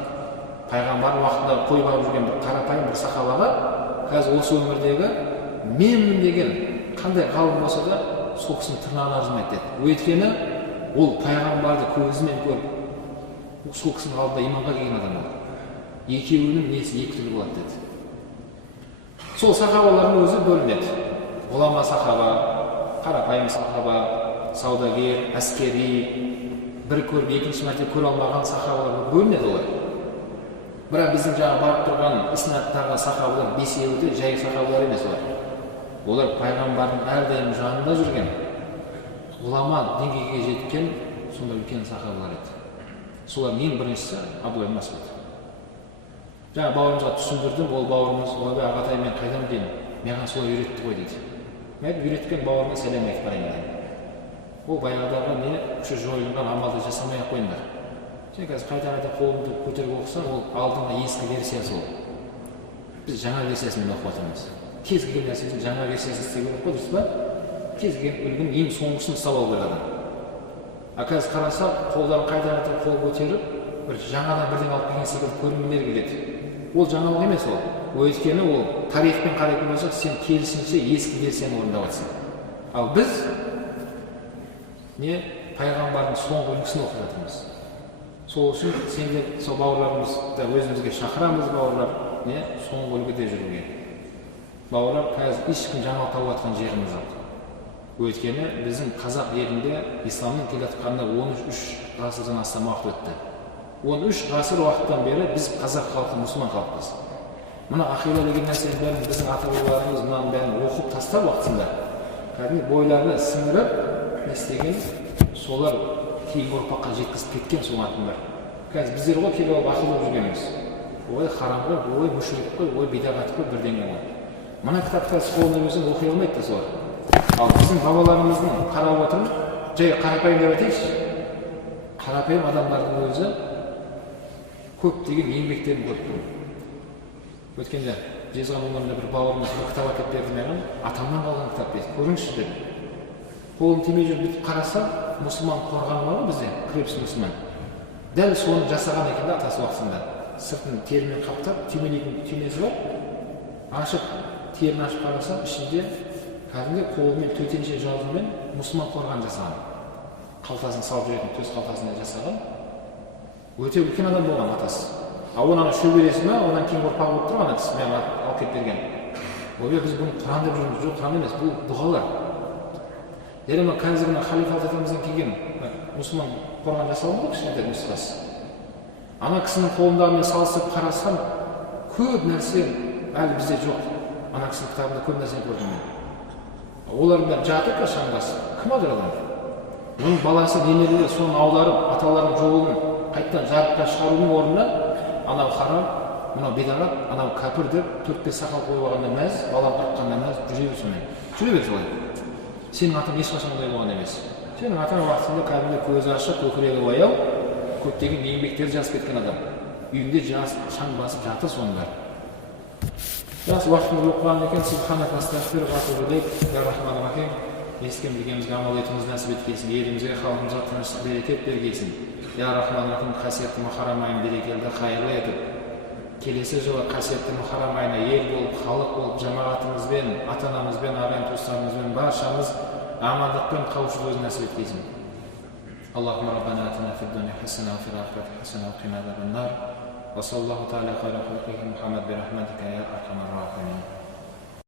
Пайғамбар уақытында қой бағып жүрген бір қарапайым бір сахабаға қазір осы өмірдегі менмін деген қандай ғалым болса да сол кісінің тырнағына арзымайды деді. Өйткені ол пайғамбарды көзімен көріп сол кісінің алдында иманға келген адам болды. Екеуінің несі екі түрлі болады деді. Сол сахабалардың өзі бөлінеді. Ғұлама сахаба, қарапайым сахаба, саудагер, әскери, бір көріп екінші мәрте көре алмаған сахабалар бөлінеді олар. Бірақ біздің жаңа барып тұрған иснадтағы сахабалар бесеуі де жай сахабалар емес олар. Олар пайғамбардың әрдайым жанында жүрген, ғұлама деңгейге жеткен сондай үлкен сахабалар еді. Солардың ең біріншісі Абдулла ибн Масғуд. Жаңа бауырымызға түсіндірдім, ол бауырымыз ойбай ағатай мен қайдан деймін, маған солай үйретті ғой дейді. Мен үйреткен бауырыма сәлем айтып барайын дедім. Ол баяғыдағы не күші жойылған амалды жасамай-ақ қойыңдар. Сен қазір қайта қолымды көтеріп оқысаң, ол алдыңғы ескі версиясы ол. Біз жаңа версиясымен оқып отырмыз. Кез келген нәрсесін жаңа версиясы істеу керек қой, дұрыс па? Кез келген үлгінің ең соңғысын ұстап алу керек адам. Қазір қарасақ, қолдарын қайта қол көтеріп, бір жаңадан бірден алып келген секілді көрінгілер келеді. Ол жаңалық емес ол. Өйткені ол тарихпен қарайтын болсақ, сен керісінше ескі версияны орындап жатсың. Ал біз пайғамбардың соңғы үлгісін оқып жатырмыз. Сол үшін сендер сол бауырларымызды өзімізге шақырамыз, бауырлар, соңғы үлгіде жүруге. Бауырлар, қазір ешкім жаңалық тауып жатқан жеріміз жоқ. Өйткені біздің қазақ елінде исламның келе жатқанына 13 ғасырдан астам уақыт өтті. 13 ғасыр уақыттан бері біз қазақ халқы мұсылман халықпыз. Мына ақида деген нәрсенің бәрін біздің ата-бабаларымыз мынаның бәрін оқып тастап уақытында кәдімгі бойларына сіңіріп не істеген, солар кейінгі ұрпаққа жеткізіп кеткен солардың бар. Қазір біздер ғой келіп алып ақыл болып жүргеніміз. Ой харам ғой, ой мүшрик қой, ой бидағат қой, бірдеңе ғой. Мына кітапта қолына берсең оқи алмайды да солар. Ал біздің бабаларымыздың қарап отырып, жай қарапайым деп айтайықшы, қарапайым адамдардың өзі көптеген еңбектерін көріп тұрмын. Өткенде жезған өмірінде бір бауырымыз бір кітап әкеліп берді маған, атамнан қалған кітап дейді, көріңізші деді. Қолым тимей жүріп бүйтіп қараса, мұсылман қорғаны бар ғой бізде, крепіс мұсылман. Дәл соны жасаған екен де атасы уақытында. Сыртын терімен қаптап, түймесі бар. Ашып, терін ашып қараса, ішінде кәдімгі қолымен төтенше жазумен мұсылман қорған жасаған. Қалтасын салып жүретін төс қалтасында жасаған. Өте үлкен адам болған атасы. Ал оны шөбересі ме, одан кейін ұрпағы болып тұр, ана кісі маған алып кетіп берген. Ойбай, біз бұны Құран деп жүрміз, жоқ, Құран емес, бұл дұғалар. Және қазір халифа атамыздан келген мұсылман қорған жасалған ғой кішкентай нұсқасы. Ана кісінің қолындағы мен салыстырып қарасам, көп нәрсе әлі бізде жоқ. Ана кісінің кітабында көп нәрсені көрдім мен. Олардың бәрі жатыр қашанғасы. Кім алыр адам? Оның баласы немерелері соны аударып, аталарының жолын қайттан жарыққа шығарудың орнына анау харам, мынау бидағат, анау кәпір деп 4-5 сақал қойып алғанда мәз, балам қырыққанда мәз, жүре бер сонымен. Жүре бер солай. Сенің атың ешқашан ондай болған емес. Сенің атаң уақытында кәдімгі көзі ашық, көкірегі ояу, көптеген еңбектерді жазып кеткен адам. Үйінде шаң басып жатыр соның бәрі. Жақсы уақытымыз оқыған екен, субханак астағфирука ва атубу илейк, я рахман рахим. Естіген білгенімізге амал етуімізді нәсіп еткейсін, елімізге, халқымызға тыныштық берекет бергейсін. Я рахман рахим, қасиетті Мұхаррам айын берекелі қайырлы етіп, келесі жылы қасиетті Мұхаррам айына ел болып, халық болып, жамағатымызбен, ата-анамызбен, ағайын туыстарымызбен баршамыз амандықпен қауышуды өзі нәсіп еткейсін. Аллахумма раббана атина фид дуния хасана ва фил ахирати хасана ва қина азабан нар. Ва саллаллаху тағала хайра халқихи Мұхаммад би рахматика я архамар рахимин.